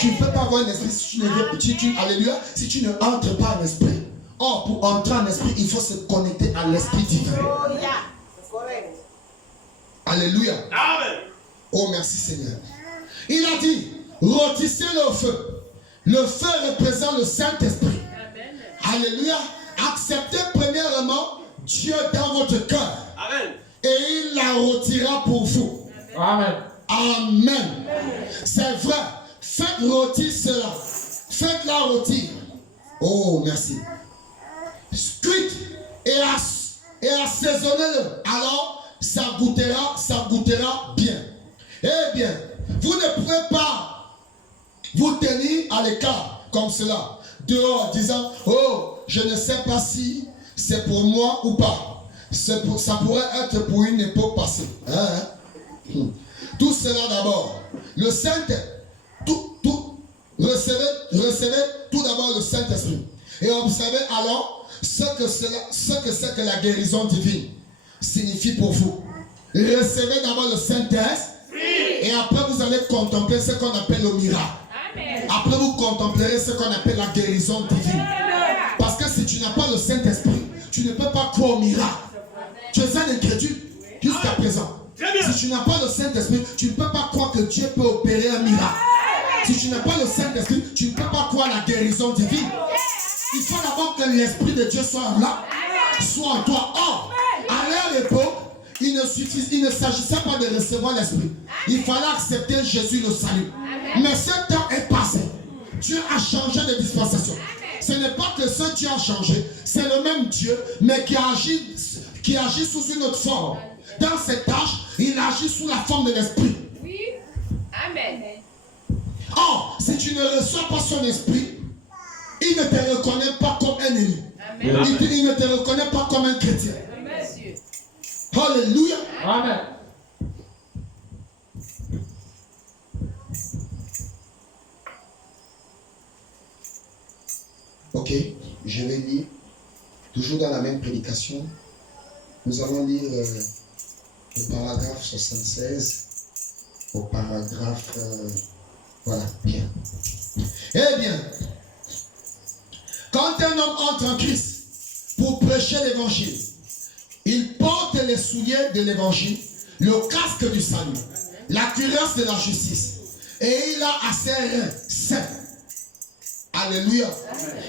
Tu ne peux pas voir un esprit si tu ne alléluia, si tu ne entres pas en esprit. Or, pour entrer en esprit, il faut se connecter à l'esprit divin. Alléluia. Amen. Oh, merci Seigneur. Il a dit, rôtissez le feu. Le feu représente le Saint-Esprit. Alléluia. Acceptez premièrement Dieu dans votre cœur. Amen. Et il la rôtira pour vous. Amen. Amen. C'est vrai. Faites rôtir cela. Faites-la rôtir. Oh, merci. Cuite et assaisonnez-le. Alors, ça goûtera bien. Eh bien, vous ne pouvez pas vous tenir à l'écart comme cela, dehors, disant, oh, je ne sais pas si c'est pour moi ou pas. Ça pourrait être pour une époque passée. Hein? Tout cela d'abord. Le Saint, recevez tout d'abord le Saint-Esprit. Et observez alors ce que c'est que la guérison divine signifie pour vous. Recevez d'abord le Saint-Esprit. Et après vous allez contempler ce qu'on appelle le miracle. Après vous contemplerez ce qu'on appelle la guérison divine. Parce que si tu n'as pas le Saint-Esprit, tu ne peux pas croire au miracle. Tu es un incrédule jusqu'à présent. Si tu n'as pas le Saint-Esprit, tu ne peux pas croire que Dieu peut opérer un miracle. Si tu n'as pas le Saint-Esprit, tu ne peux pas croire la guérison divine. l'Esprit de Dieu soit là, soit en toi. Or, à leur époque, il ne s'agissait pas de recevoir l'Esprit. Il fallait accepter Jésus le salut. Mais ce temps est passé. Dieu a changé de dispensation. Ce n'est pas que ce Dieu a changé, c'est le même Dieu, mais qui agit sous une autre forme. Dans cette tâche, il agit sous la forme de l'Esprit. Oui. Amen. Or, si tu ne reçois pas son esprit, il ne te reconnaît pas comme un ennemi. Amen. Il ne te reconnaît pas comme un chrétien. Monsieur. Alléluia. Amen. Ok, je vais lire, toujours dans la même prédication. Nous allons lire le paragraphe 76 au paragraphe... voilà, bien. Eh bien, quand un homme entre en Christ pour prêcher l'évangile, il porte les souliers de l'évangile, le casque du salut, la cuirasse de la justice, et il a à ses reins saints. Alléluia.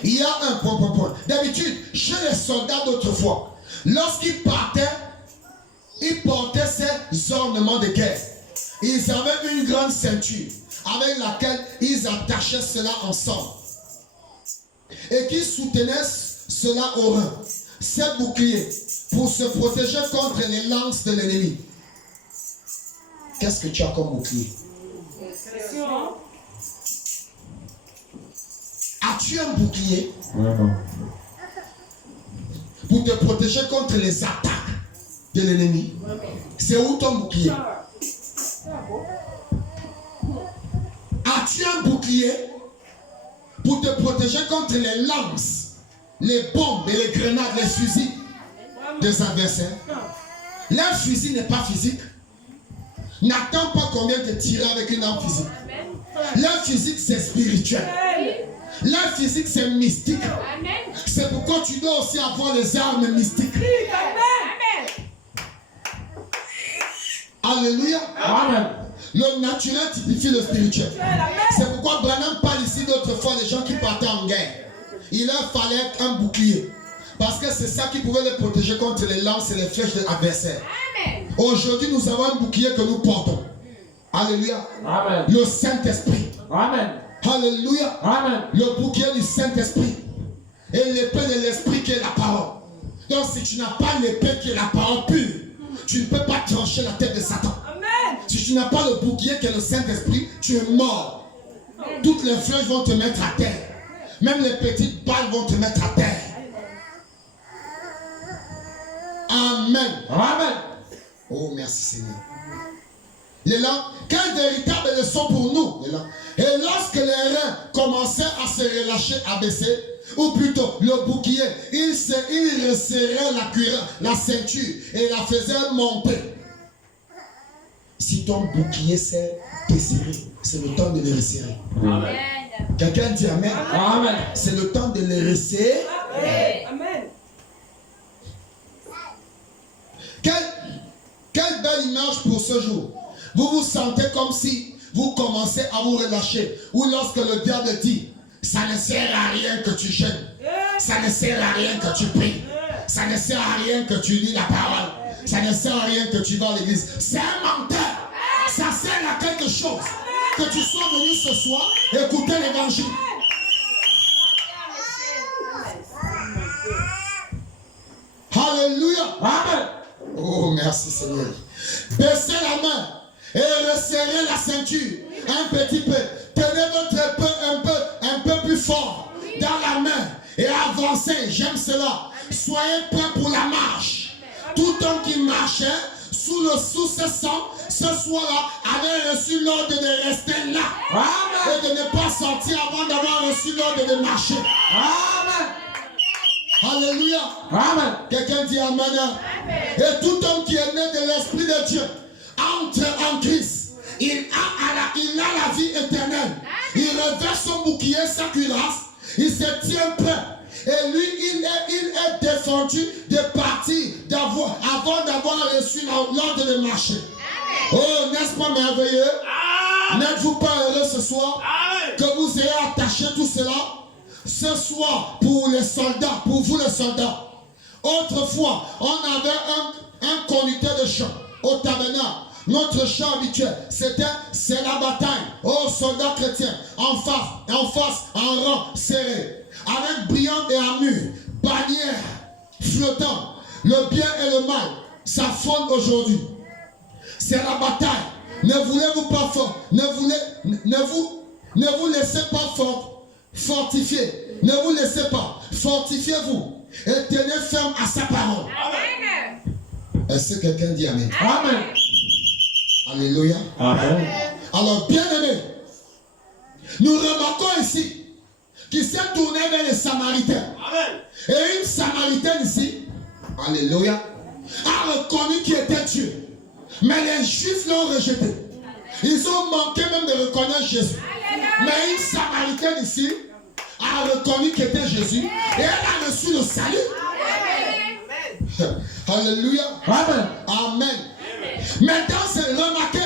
Il y a un point. D'habitude, chez les soldats d'autrefois, lorsqu'ils partaient, ils portaient ces ornements de guerre. Ils avaient une grande ceinture avec laquelle ils attachaient cela ensemble. Et qui soutenaient cela au rein. Ces boucliers pour se protéger contre les lances de l'ennemi. Qu'est-ce que tu as comme bouclier? As-tu un bouclier pour te protéger contre les attaques de l'ennemi? C'est où ton bouclier? As-tu un bouclier pour te protéger contre les lances, les bombes et les grenades, les fusils des adversaires? Leur fusil n'est pas physique. N'attends pas combien de tirer avec une arme physique. Leur physique, c'est spirituel. La physique, c'est mystique. C'est pourquoi tu dois aussi avoir les armes mystiques. Alléluia. Amen. Le naturel typifie le spirituel. C'est pourquoi Branham parle ici d'autres fois des gens qui partaient en guerre. Il leur fallait un bouclier. Parce que c'est ça qui pouvait les protéger contre les lances et les flèches de l'adversaire. Aujourd'hui, nous avons un bouclier que nous portons. Alléluia. Amen. Le Saint-Esprit. Amen. Alléluia. Amen. Le bouclier du Saint-Esprit. Et l'épée de l'Esprit qui est la parole. Donc si tu n'as pas l'épée qui est la parole pure, tu ne peux pas trancher la tête de Satan. Amen. Si tu n'as pas le bouclier qui est le Saint-Esprit, tu es mort. Toutes les flèches vont te mettre à terre. Même les petites balles vont te mettre à terre. Amen. Amen. Oh, merci Seigneur. Les langues, quelle véritable leçon pour nous. Les langues. Et lorsque les reins commençaient à se relâcher, à baisser, ou plutôt le bouclier, il resserrait la cuirasse, la ceinture et la faisait monter. Si ton bouclier s'est desserré, c'est le temps de le resserrer. Amen. Quelqu'un dit Amen. Amen. C'est le temps de le resserrer. Amen. Quelle belle image pour ce jour. Vous vous sentez comme si vous commencez à vous relâcher. Ou lorsque le diable dit, ça ne sert à rien que tu jeûnes. Ça ne sert à rien que tu pries. Ça ne sert à rien que tu lis la parole. Ça ne sert à rien que tu vas à l'église. C'est un menteur. Ça sert à quelque chose. Que tu sois venu ce soir écouter l'évangile. Alléluia. Amen. Oh, merci Seigneur. Baissez la main et resserrez la ceinture un petit peu. Tenez votre épée un peu plus fort dans la main et avancez. J'aime cela. Soyez prêts pour la marche. Tout homme qui marchait sous ce sang, ce soir-là, avait reçu l'ordre de rester là. Amen. Et de ne pas sortir avant d'avoir reçu l'ordre de marcher. Amen. Alléluia. Amen. Quelqu'un dit Amen. Et tout homme qui est né de l'Esprit de Dieu entre en Christ. Il a la vie éternelle. Il revêt son bouclier, sa cuirasse. Il se tient prêt. Et lui, il est défendu de partir avant d'avoir reçu l'ordre de marcher. Oh, n'est-ce pas merveilleux? N'êtes-vous pas heureux ce soir que vous ayez attaché tout cela? Ce Ce soir, pour les soldats, pour vous les soldats, autrefois, on avait un conducteur de chant au tabernacle. Notre chant habituel, c'est la bataille. Oh, soldats chrétiens, en face, en rang serré, avec brillante et armure, bannière, flottant. Le bien et le mal s'affrontent aujourd'hui. C'est la bataille. Ne voulez-vous pas ne vous laissez pas fortifier. Ne vous laissez pas. Fortifiez-vous et tenez ferme à sa parole. Amen. Est-ce que quelqu'un dit Amen? Amen. Alléluia. Amen. Alors, bien aimé, nous remarquons ici qu'il s'est tourné vers les Samaritains. Amen. Et une Samaritaine ici, alléluia, a reconnu qui était Dieu. Mais les Juifs l'ont rejeté. Ils ont manqué même de reconnaître Jésus. Mais une Samaritaine ici a reconnu qui était Jésus et elle a reçu le salut. Alléluia. Amen. Amen. Maintenant, c'est remarqué.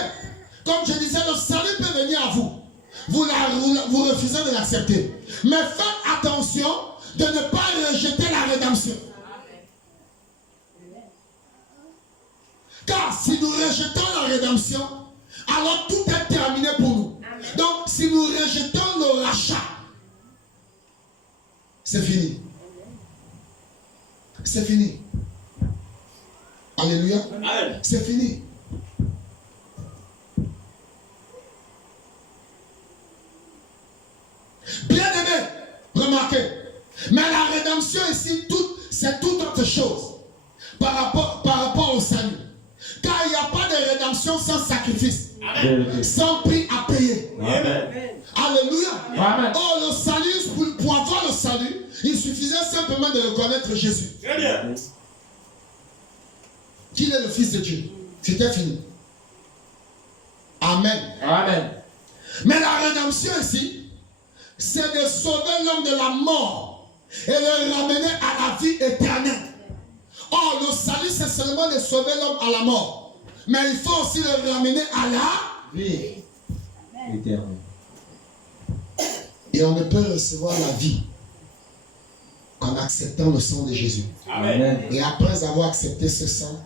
Comme je disais, le salut peut venir à vous. Vous refusez de l'accepter. Mais faites attention de ne pas rejeter la rédemption. Car si nous rejetons la rédemption, alors tout est terminé pour nous. Donc, si nous rejetons le rachat, c'est fini. C'est fini. Alléluia. Amen. C'est fini. Bien aimé, remarquez. Mais la rédemption ici, c'est toute autre chose par rapport au salut. Car il n'y a pas de rédemption sans sacrifice, sans prix à payer. Amen. Alléluia. Amen. Oh, le salut, pour avoir le salut, il suffisait simplement de reconnaître Jésus. Très bien. Qu'il est le Fils de Dieu. C'était fini. Amen. Amen. Mais la rédemption ici, c'est de sauver l'homme de la mort et le ramener à la vie éternelle. Or, le salut, c'est seulement de sauver l'homme à la mort. Mais il faut aussi le ramener à la Vie éternelle. Et on ne peut recevoir la vie en acceptant le sang de Jésus. Amen. Et après avoir accepté ce sang,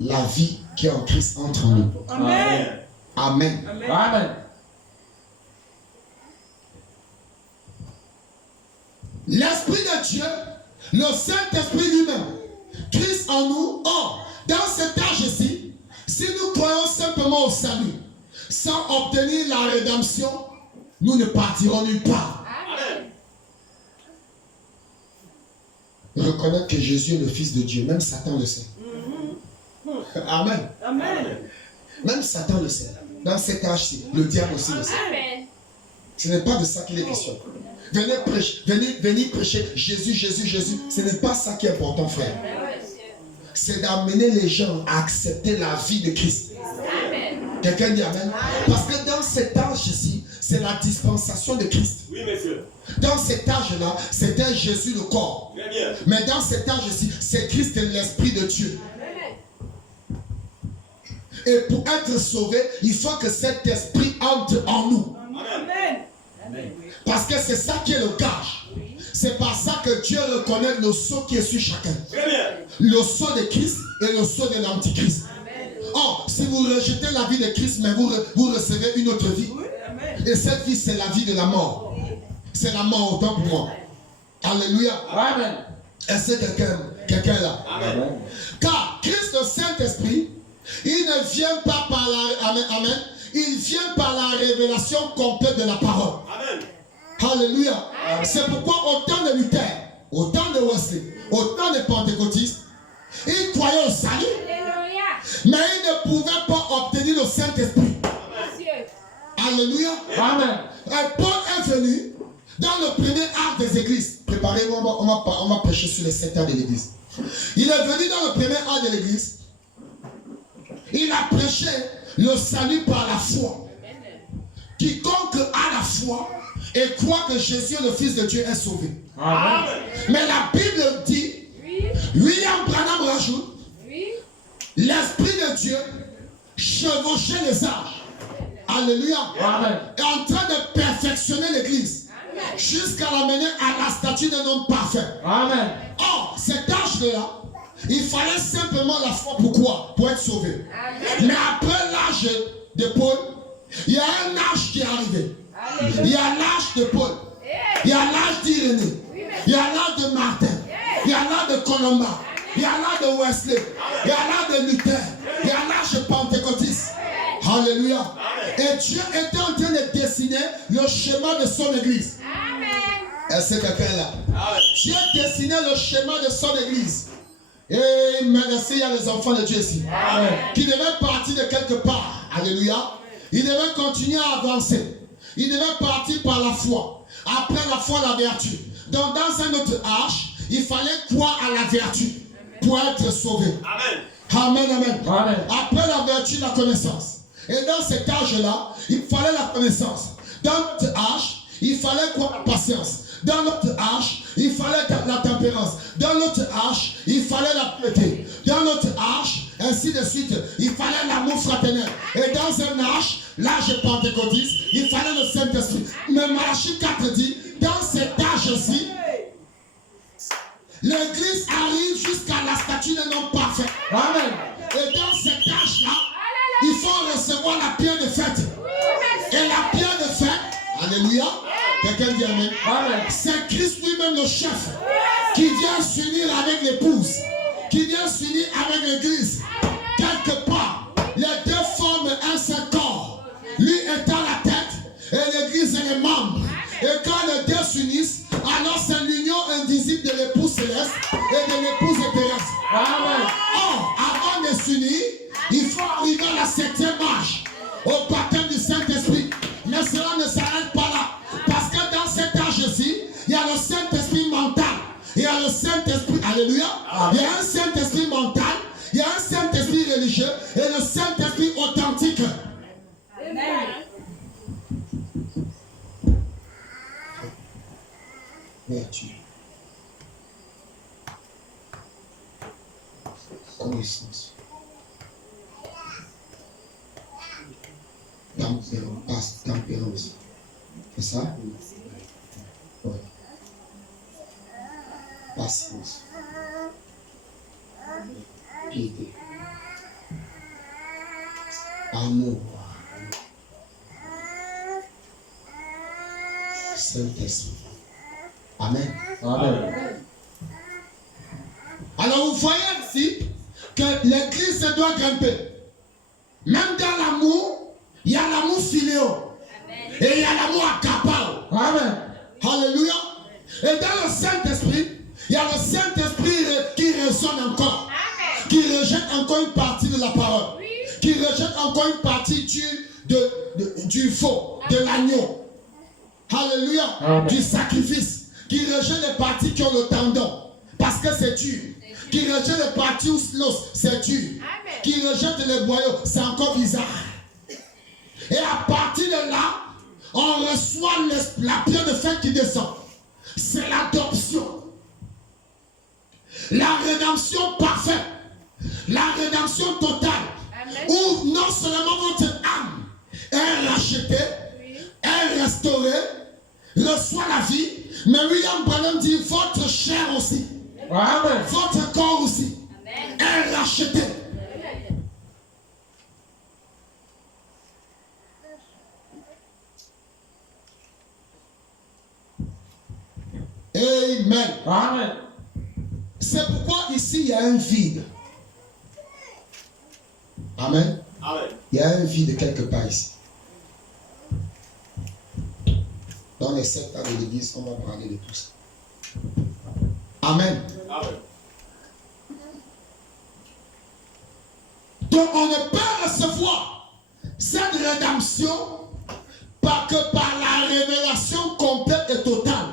la vie qui est en Christ entre en nous. Amen. Amen. Amen. L'Esprit de Dieu, le Saint-Esprit lui-même, Christ en nous. Or, dans cet âge-ci, si nous croyons simplement au salut, sans obtenir la rédemption, nous ne partirons nulle part. Amen. Reconnaître que Jésus est le Fils de Dieu, même Satan le sait. Amen. Amen. Même Satan le sait. Dans cet âge-ci, le diable aussi le sait. Amen. Ce n'est pas de ça qu'il est question. Venez prêcher Jésus, Jésus, Jésus. Ce n'est pas ça qui est important, frère. C'est d'amener les gens à accepter la vie de Christ. Amen. Quelqu'un dit Amen. Parce que dans cet âge-ci, c'est la dispensation de Christ. Oui, monsieur. Dans cet âge-là, c'était Jésus le corps. Très bien. Mais dans cet âge-ci, c'est Christ et l'Esprit de Dieu. Et pour être sauvé, il faut que cet esprit entre en nous. Amen. Parce que c'est ça qui est le gage. C'est par ça que Dieu reconnaît le sceau qui est sur chacun. Très bien. Le sceau de Christ et le sceau de l'antichrist. Or, si vous rejetez la vie de Christ, mais vous recevez une autre vie. Et cette vie, c'est la vie de la mort. C'est la mort autant pour moi. Alléluia. Amen. Est-ce que quelqu'un est là? Amen. Car Christ, le Saint-Esprit, il ne vient pas par la... Amen. Il vient par la révélation complète de la parole. Amen. Alléluia. C'est pourquoi autant de Luther, autant de Wesley, autant de pentecôtistes, ils croyaient au salut, Alléluia. mais ils ne pouvaient pas obtenir le Saint-Esprit. Monsieur. Alléluia. Amen. Et Paul est venu dans le premier art des églises. Préparez-vous, on va prêcher sur les 7 arts de l'église. Il est venu dans le premier art de l'église. Il a prêché le salut par la foi. Quiconque a la foi et croit que Jésus est le Fils de Dieu est sauvé. Amen. Mais la Bible dit, Oui. William Branham rajoute, Oui. l'Esprit de Dieu chevauchait les âges. Alléluia. Amen. Est en train de perfectionner l'église. jusqu'à l'amener à la stature d'un homme parfait. Amen. Or, cet âge-là, il fallait simplement la foi. Pourquoi? Pour être sauvé. Mais après l'âge de Paul, il y a un âge qui est arrivé. Il y a l'âge de Paul. Il y a l'âge d'Irénée. Il y a l'âge de Martin. Il y a l'âge de Colomba. Il y a l'âge de Wesley. Il y a l'âge de Luther. Il y a l'âge de Pentecôtiste. Alléluia. Et Dieu était en train de dessiner le schéma de son église. Est-ce que quelqu'un là? Dieu dessinait le schéma de son église. Et merci, il y a les enfants de Dieu ici. Qui devaient partir de quelque part. Alléluia. Ils devaient continuer à avancer. Ils devaient partir par la foi. Après la foi, la vertu. Donc dans un autre âge, il fallait croire à la vertu pour être sauvé. Amen, amen. Amen. Après la vertu, la connaissance. Et dans cet âge-là, il fallait la connaissance. Dans notre âge, il fallait croire la patience. Dans notre âge, il fallait la tempérance. Dans notre âge, il fallait la piété. Dans notre âge, ainsi de suite, il fallait l'amour fraternel. Et dans un âge, l'âge pentecôtiste, il fallait le Saint-Esprit. Mais Malachie 4 dit, dans cet âge-ci, l'Église arrive jusqu'à la statue d'un homme parfait. Amen. Et dans cet âge-là, il faut recevoir la pierre de fête. Et la pierre de fête, alléluia, quelqu'un dit amen. C'est Christ lui-même le chef qui vient s'unir avec l'épouse, qui vient s'unir avec l'église. Quelque part, les deux forment un seul corps. Lui étant la tête et l'église est les membres. Et quand les deux s'unissent, alors c'est l'union indivisible de l'épouse céleste et de l'épouse terrestre. Or, avant de s'unir, il faut arriver à la 7e marche, au baptême du Saint-Esprit. Mais cela ne s'arrête pas là. Parce que dans cet âge-ci, il y a le Saint-Esprit mental. Il y a le Saint-Esprit, alléluia. Il y a un Saint-Esprit mental, il y a un Saint-Esprit religieux et le Saint-Esprit authentique. Amen. Vertu. Connaissance. Tempérance. C'est ça? Oui. Patience. Piété. Amour. Saint-Esprit. Amen. Amen. Alors vous voyez ici que l'église doit grimper. Même dans l'amour, il y a l'amour filéo. Et il y a l'amour agapao. Amen. Alléluia. Et dans le Saint-Esprit, il y a le Saint-Esprit qui résonne encore. Qui rejette encore une partie de la parole. Qui rejette encore une partie du faux, de l'agneau. Alléluia. Amen. Du sacrifice. Qui rejette les parties qui ont le tendon. Parce que c'est dur. Qui rejette les parties où l'os, c'est dur. Qui rejette les boyaux, c'est encore bizarre. Et à partir de là, on reçoit la pierre de fête qui descend. C'est l'adoption. La rédemption parfaite. La rédemption totale. Amen. Où non seulement votre âme est rachetée, est restaurée, reçoit la vie, mais William Branham dit votre chair aussi. Amen. Votre corps aussi est racheté. Amen. Amen. C'est pourquoi ici il y a un vide. Amen. Amen. Il y a un vide quelque part ici. Dans les 7 ans de l'église, on va parler de tout ça. Amen. Amen. Donc on ne peut recevoir cette rédemption que par la révélation complète et totale.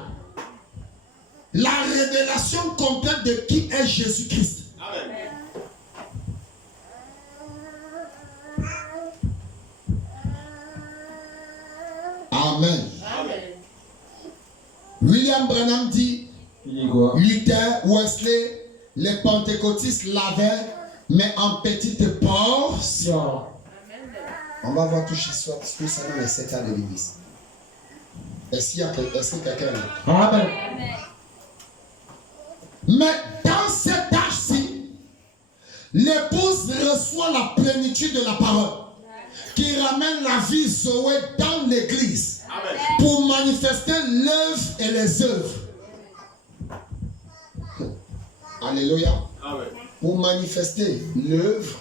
La révélation complète de qui est Jésus-Christ. Amen. Amen. Amen. William Branham dit, Il dit quoi? Luther, Wesley, les pentecôtistes l'avaient, mais en petite portion. Sion. On va voir tout ça dans les 7 ans de l'église. Est-ce que quelqu'un est là? Amen. Mais dans cet âge-ci, l'épouse reçoit la plénitude de la parole qui ramène la vie Zoé dans l'église pour manifester l'œuvre et les œuvres. Alléluia. Amen. Pour manifester l'œuvre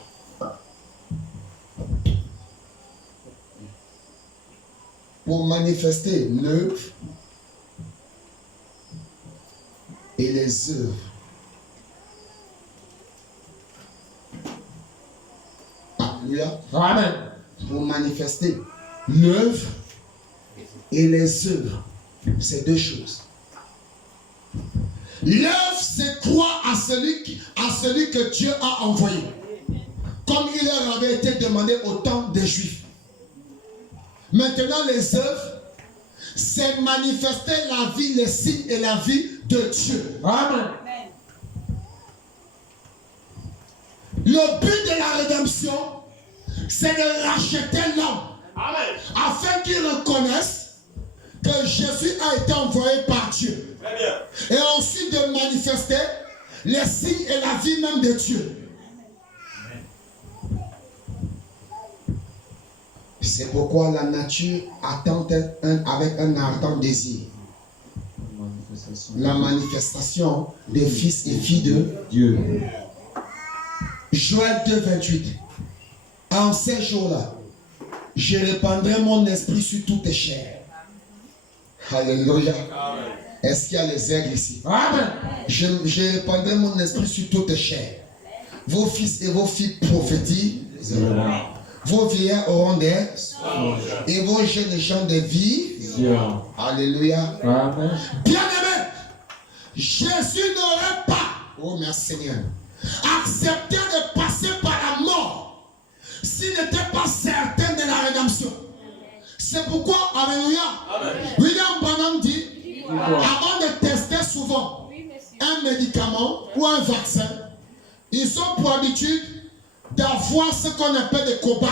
et les œuvres. Alléluia. Amen. Pour manifester l'œuvre et les œuvres. C'est deux choses. L'œuvre, c'est croire à celui que Dieu a envoyé. Comme il leur avait été demandé au temps des Juifs. Maintenant, les œuvres, c'est manifester la vie, les signes et la vie de Dieu. Amen. Le but de la rédemption, c'est de racheter l'homme. Amen. Afin qu'il reconnaisse que Jésus a été envoyé par Dieu. Très bien. Et ensuite de manifester les signes et la vie même de Dieu. C'est pourquoi la nature attend avec un ardent désir la manifestation des fils et filles de Dieu. Joël 2, 28. En ces jours-là, je répandrai mon esprit sur toutes les chairs. Alléluia. Amen. Est-ce qu'il y a les aigles ici? Amen. Je répandrai mon esprit sur toutes les chairs. Vos fils et vos filles prophétiseront. Vos vieillards auront des et vos jeunes gens de vie. Alléluia. Amen. Bien-aimé, Jésus n'aurait pas, oh merci Seigneur, accepté de passer par la mort s'il n'était pas certain de la rédemption. C'est pourquoi, alléluia, William Branham dit, avant de tester souvent un médicament ou un vaccin, ils ont pour habitude d'avoir ce qu'on appelle des cobayes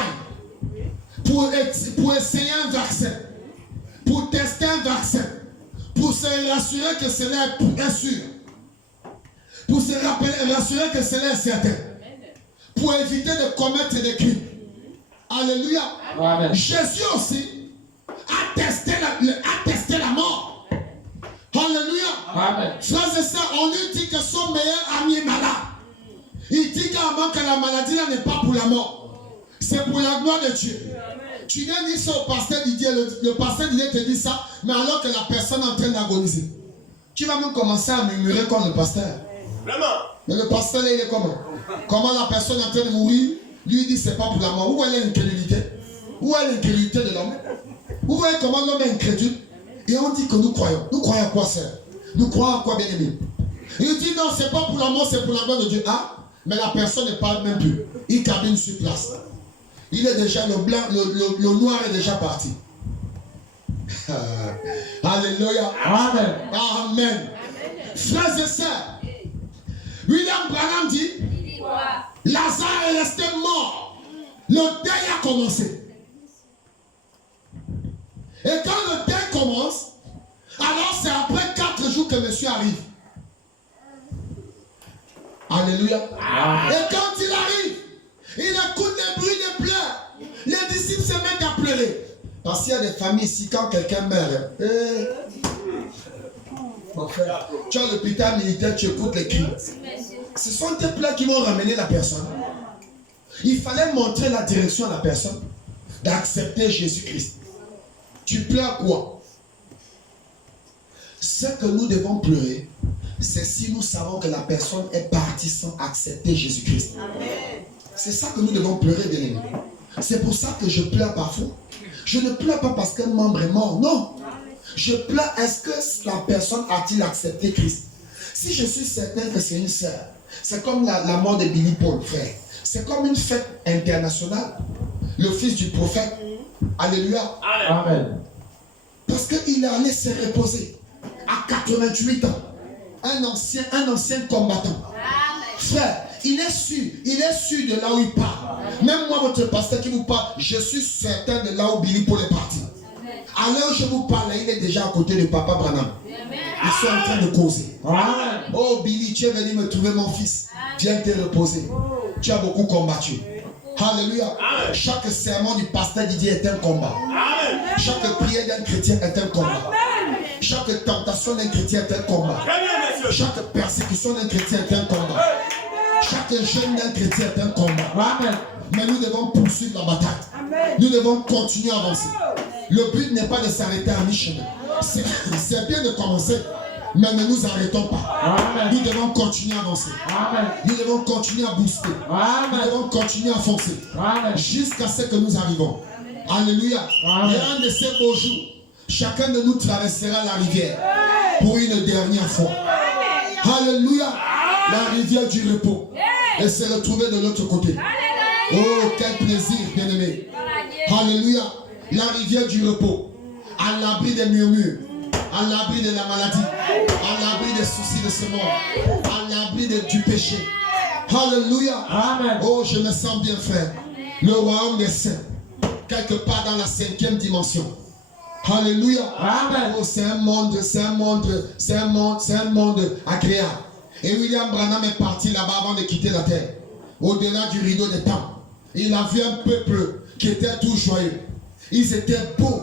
pour essayer un vaccin, pour tester un vaccin, pour se rassurer que cela est sûr, pour se rassurer que cela est certain, pour éviter de commettre des crimes. Alléluia. Amen. Jésus aussi a testé la mort. Alléluia. Amen. Frères et sœurs, on lui dit que son meilleur ami est malade. Il dit qu'avant que la maladie là n'est pas pour la mort, c'est pour la gloire de Dieu. Tu viens dire ça au pasteur Didier, le pasteur Didier te dit ça, mais alors que la personne est en train d'agoniser. Tu vas même commencer à murmurer comme le pasteur. Vraiment. Mais le pasteur là, il est comment? Comment la personne est en train de mourir, lui il dit c'est pas pour la mort. Où est l'incrédulité? Où est l'incrédulité de l'homme? Vous voyez comment l'homme est incrédule? Et on dit que nous croyons. Nous croyons à quoi, sœur? Nous croyons à quoi, bien-aimé? Il dit non, c'est pas pour la mort, c'est pour la gloire de Dieu. Ah, mais la personne ne parle même plus. Il cabine sur place. Il est déjà le blanc, le noir est déjà parti. Alléluia. Amen. Amen. Frères et sœurs, William Branham dit, Lazare est resté mort. Le deuil a commencé. Et quand le deuil commence, alors c'est après 4 jours que monsieur arrive. Alléluia. Et quand il arrive, il écoute les bruits de pleurs. Les disciples se mettent à pleurer. Parce qu'il y a des familles ici, quand quelqu'un meurt, mon frère, tu as l'hôpital militaire, tu écoutes les cris. Ce sont tes pleurs qui vont ramener la personne. Il fallait montrer la direction à la personne d'accepter Jésus-Christ. Tu pleures quoi? Ce que nous devons pleurer, c'est si nous savons que la personne est partie sans accepter Jésus-Christ. C'est ça que nous devons pleurer, bien-aimés. C'est pour ça que je pleure parfois. Je ne pleure pas parce qu'un membre est mort, non. Je pleure, est-ce que la personne a-t-il accepté Christ? Si je suis certain que c'est une sœur, c'est comme la mort de Billy Paul, frère. C'est comme une fête internationale. Le fils du prophète. Alléluia. Amen. Parce qu'il est allé se reposer à 88 ans. Un ancien combattant. Frère, il est sûr de là où il part. Même moi, votre pasteur qui vous parle, je suis certain de là où Billy Paul est parti. À l'heure où je vous parle, il est déjà à côté de Papa Branham. Ils sont en train de causer. Amen. Oh Billy, tu es venu me trouver mon fils. Viens te reposer. Tu as beaucoup combattu. Alléluia. Chaque sermon du pasteur Didier est un combat. Chaque prière d'un chrétien est un combat. Chaque tentation d'un chrétien est un combat. Chaque persécution d'un chrétien est un combat. Chaque jeûne d'un chrétien est un combat. Amen. Mais nous devons poursuivre la bataille. Nous devons continuer à avancer. Le but n'est pas de s'arrêter à mi-chemin. C'est bien de commencer, mais ne nous arrêtons pas. Amen. Nous devons continuer à avancer. Amen. Nous devons continuer à booster. Nous Amen. devons continuer à foncer. Amen. Jusqu'à ce que nous arrivons. Alléluia. Amen. Et un de ces beaux jours, chacun de nous traversera la rivière pour une dernière fois. Alléluia. La rivière du repos. Et se retrouver de l'autre côté. Oh, quel plaisir, bien-aimé. Alléluia. La rivière du repos. À l'abri des murmures. À l'abri de la maladie. À l'abri des soucis de ce monde. À l'abri du péché. Alléluia. Amen. Oh, je me sens bien, frère. Le royaume des saints. Quelque part dans la 5e dimension. Alléluia. Amen. Oh, c'est un monde agréable. Et William Branham est parti là-bas avant de quitter la terre. Au-delà du rideau des temps. Il a vu un peuple qui était tout joyeux. Ils étaient beaux.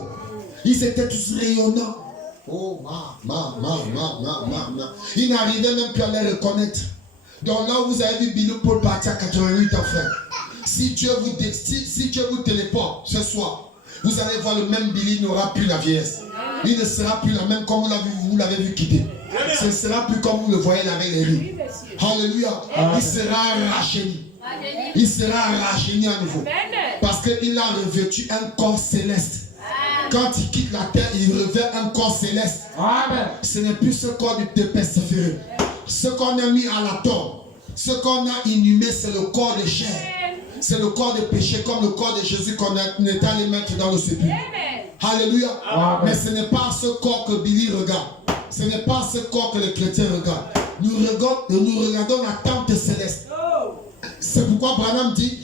Ils étaient tous rayonnants. Oh, il n'arrivait même plus à les reconnaître. Donc là où vous avez vu Billy Paul partir à 88 ans, frère. Si Dieu vous téléporte ce soir, vous allez voir le même Billy, il n'aura plus la vieillesse. Il ne sera plus la même comme vous l'avez vu quitter. Ce ne sera plus comme vous le voyez avec les rues. Alléluia. Il sera rajeuni. Il sera rajeuni à nouveau. Parce qu'il a revêtu un corps céleste. Quand il quitte la terre, il revêt un corps céleste. Amen. Ce n'est plus ce corps de persévéré. Ce qu'on a mis à la tombe, ce qu'on a inhumé, c'est le corps de chair. C'est le corps de péché, comme le corps de Jésus qu'on est allé mettre dans le sépulcre. Alléluia. Amen. Mais ce n'est pas ce corps que Billy regarde. Ce n'est pas ce corps que les chrétiens regardent. Nous regardons la tente céleste. C'est pourquoi Branham dit,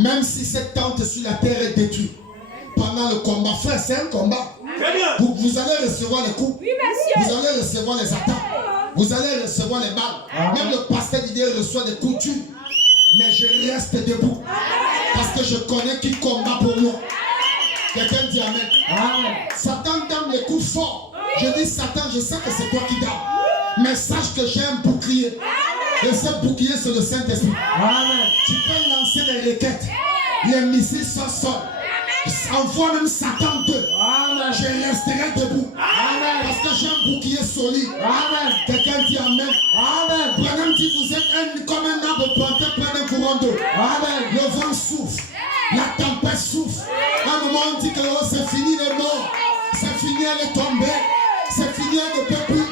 même si cette tente sur la terre est détruite, pendant le combat, frère, c'est un combat. Vous allez recevoir les coups. Vous allez recevoir les attaques. Vous allez recevoir les balles. Même le pasteur Didier reçoit des coups durs. Mais je reste debout. Parce que je connais qui combat pour moi. Quelqu'un dit Amen. Amen. Satan donne les coups forts. Je dis Satan, je sais que c'est toi qui donnes. Mais sache que j'ai un bouclier. Et ce bouclier, c'est le Saint-Esprit. Amen. Tu peux lancer les requêtes. Les missiles sont envoie même Satan 2. Amen. Je resterai debout. Amen. Parce que j'ai un bouclier solide. Amen. Quelqu'un dit Amen. Amen. Branham dit vous êtes comme un arbre planté près d'un courant d'eau. Amen. Le vent souffle. La tempête souffle. À un moment on dit que oh, c'est fini les morts. C'est fini, elle est tombée. C'est fini, elle ne peut plus.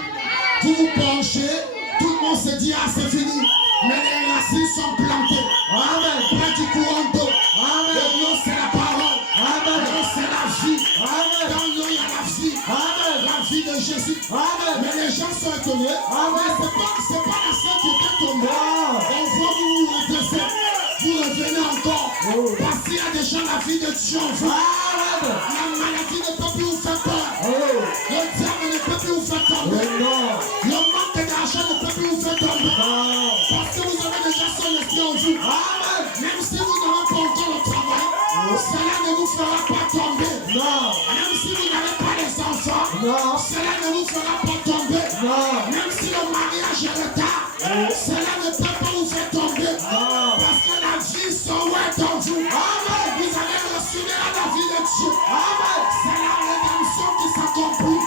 Vous vous penchez. Tout le monde se dit ah c'est fini. Mais les racines sont plantées. Amen. Près du courant d'eau. Amen. L'eau c'est la parole. Amen. L'eau c'est la vie. Amen. Dans l'eau il y a la vie. Amen. La vie de Jésus. Amen. Mais les gens sont étonnés. Amen. C'est pas la seule qui était tombée. On voit vous redressez. Vous revenez encore. Parce qu'il y a déjà la vie de Dieu en vous. La maladie ne peut plus vous faire peur. Le diable ne peut plus vous faire tomber. Le manque d'argent ne peut plus vous faire tomber. Parce que vous avez déjà son esprit en vous. Même si vous n'avez pas encore le travail, cela ne vous fera pas tomber. Même si vous n'avez pas les enfants, cela ne vous fera pas tomber. Même si le mariage est retard, cela ne peut pas vous faire tomber. Parce que la vie est en vous. Vous allez recevoir la vie de Dieu. C'est la rédemption qui s'accomplit.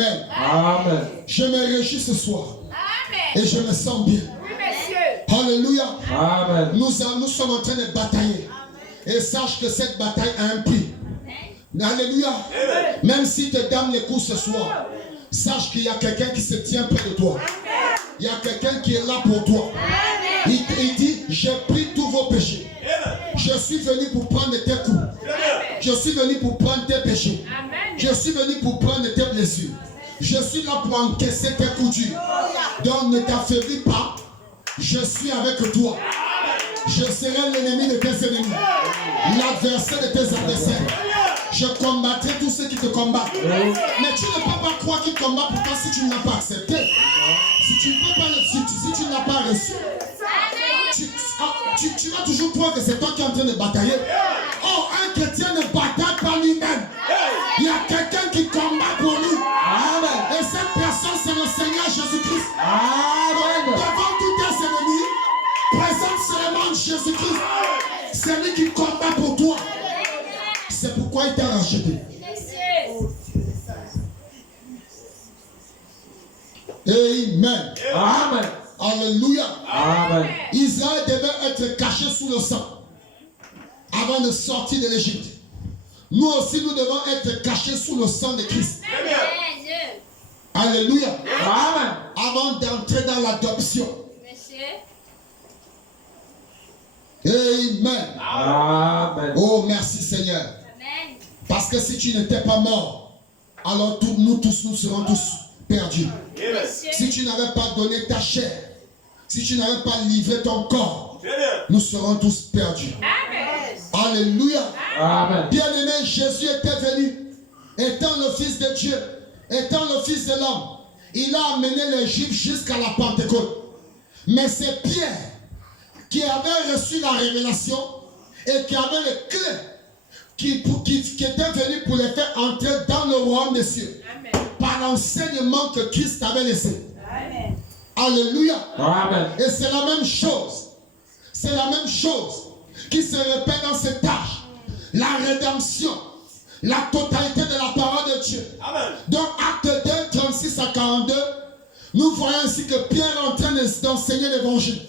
Amen. Amen. Je me réjouis ce soir. Amen. Et je me sens bien. Oui, monsieur. Alléluia. Amen. Nous sommes en train de batailler. Et sache que cette bataille a un prix. Alléluia. Même si tu donnes les coups ce soir, sache qu'il y a quelqu'un qui se tient près de toi. Il y a quelqu'un qui est là pour toi. Il dit, j'ai pris tous vos péchés. Je suis venu pour prendre tes coups. Je suis venu pour prendre tes péchés. Je suis venu pour prendre tes blessures. Je suis là pour encaisser tes coups durs. Donc ne t'affaiblis pas. Je suis avec toi. Je serai l'ennemi de tes ennemis, l'adversaire de tes adversaires. Je combattrai tous ceux qui te combattent. Mais tu ne peux pas croire qu'ils combattent pour toi si tu ne l'as pas accepté. Si tu ne peux pas si tu ne l'as pas reçu, tu vas toujours croire que c'est toi qui es en train de batailler. Oh, un chrétien ne bataille pas lui-même. Il y a quelqu'un qui combat pour lui. Amen. Et cette personne, c'est le Seigneur Jésus-Christ. Amen. Devant tous tes ennemis, présente seulement Jésus-Christ. C'est lui qui combat pour toi. C'est pourquoi il t'a racheté. Amen. Amen. Alléluia. Amen. Israël devait être caché sous le sang avant de sortir de l'Égypte. Nous aussi, nous devons être cachés sous le sang de Christ. Alléluia. Amen. Avant d'entrer dans l'adoption. Amen. Amen. Oh, merci Seigneur. Parce que si tu n'étais pas mort, alors nous serons tous perdus. Si tu n'avais pas donné ta chair, si tu n'avais pas livré ton corps, nous serons tous perdus. Alléluia. Amen. Bien-aimé, Jésus était venu, étant le Fils de Dieu, étant le Fils de l'homme. Il a amené les Juifs jusqu'à la Pentecôte. Mais c'est Pierre qui avait reçu la révélation et qui avait les clés qui était venu pour les faire entrer dans le royaume des cieux. Amen. Par l'enseignement que Christ avait laissé. Amen. Alléluia. Amen. Et c'est la même chose. C'est la même chose qui se répète dans cette tâche. La rédemption. La totalité de la parole de Dieu. Amen. Donc, acte 2, 36 à 42, nous voyons ainsi que Pierre est en train d'enseigner l'évangile.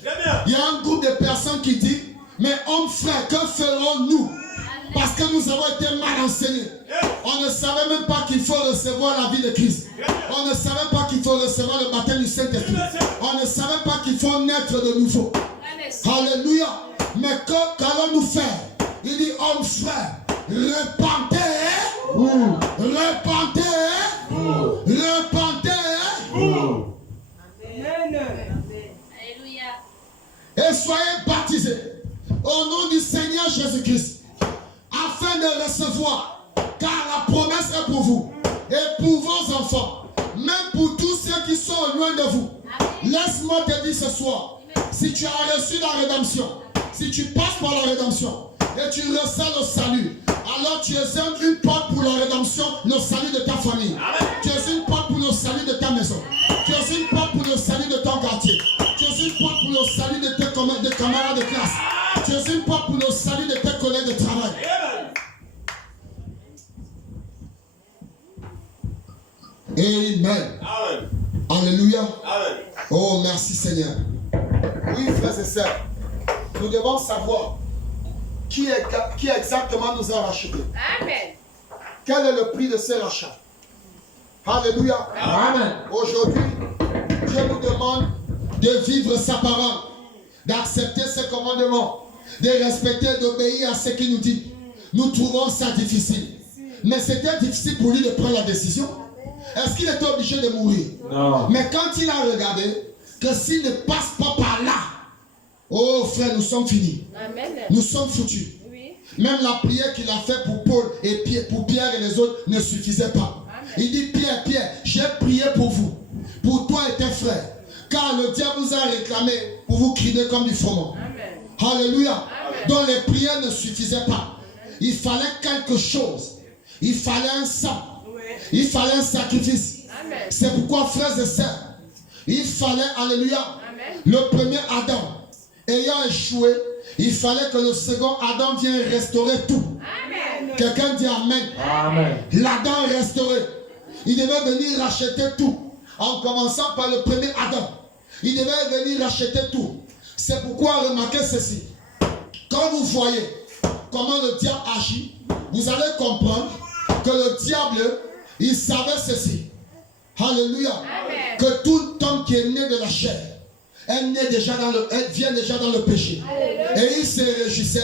Il y a un groupe de personnes qui dit, mais hommes frères, que ferons-nous? Parce que nous avons été mal enseignés. On ne savait même pas qu'il faut recevoir la vie de Christ. On ne savait pas qu'il faut recevoir le baptême du Saint-Esprit. On ne savait pas qu'il faut naître de nouveau. Alléluia. Mais qu'allons-nous faire? Il dit, hommes frères, repentez. Repentez. Repentez. Alléluia. Et soyez baptisés au nom du Seigneur Jésus-Christ, afin de recevoir, car la promesse est pour vous et pour vos enfants, même pour tous ceux qui sont loin de vous. Laisse-moi te dire ce soir, si tu as reçu la rédemption, si tu passes par la rédemption et tu ressens le salut, alors tu es une porte pour la rédemption, le salut de ta famille. Tu es une porte pour le salut de ta maison. Tu es une porte pour le salut de ton quartier. Tu es une porte pour le salut de tes camarades de classe. Tu es une porte pour le salut de tes collègues de travail. Amen. Amen. Alléluia. Amen. Oh, merci Seigneur. Oui, frères et sœurs, nous devons savoir qui exactement nous a rachetés. Amen. Quel est le prix de ce rachat? Alléluia. Amen. Aujourd'hui, Dieu nous demande de vivre sa parole, d'accepter ses commandements, de respecter, d'obéir à ce qu'il nous dit. Nous trouvons ça difficile. Mais c'était difficile pour lui de prendre la décision. Est-ce qu'il était obligé de mourir? Non. Mais quand il a regardé que s'il ne passe pas par là, oh frère, nous sommes finis. Amen. Nous sommes foutus. Oui. Même la prière qu'il a faite pour Paul et pour Pierre et les autres ne suffisait pas. Amen. Il dit, Pierre, j'ai prié pour vous, pour toi et tes frères, car le diable vous a réclamé pour vous crier comme du froment. Amen. Alléluia. Amen. Donc les prières ne suffisaient pas. Il fallait quelque chose. Il fallait un sang. Oui. Il fallait un sacrifice. Amen. C'est pourquoi, frères et sœurs, il fallait, alléluia, Amen. le premier Adam ayant échoué, il fallait que le second Adam vienne restaurer tout. Amen. Quelqu'un dit Amen. Amen. L'Adam est restauré. Il devait venir racheter tout. En commençant par le premier Adam. Il devait venir racheter tout. C'est pourquoi remarquez ceci. Quand vous voyez comment le diable agit, vous allez comprendre que le diable, il savait ceci. Alléluia. Amen. Que tout homme qui est né de la chair, elle vient déjà dans le péché. Alléluia. Et il se réjouissait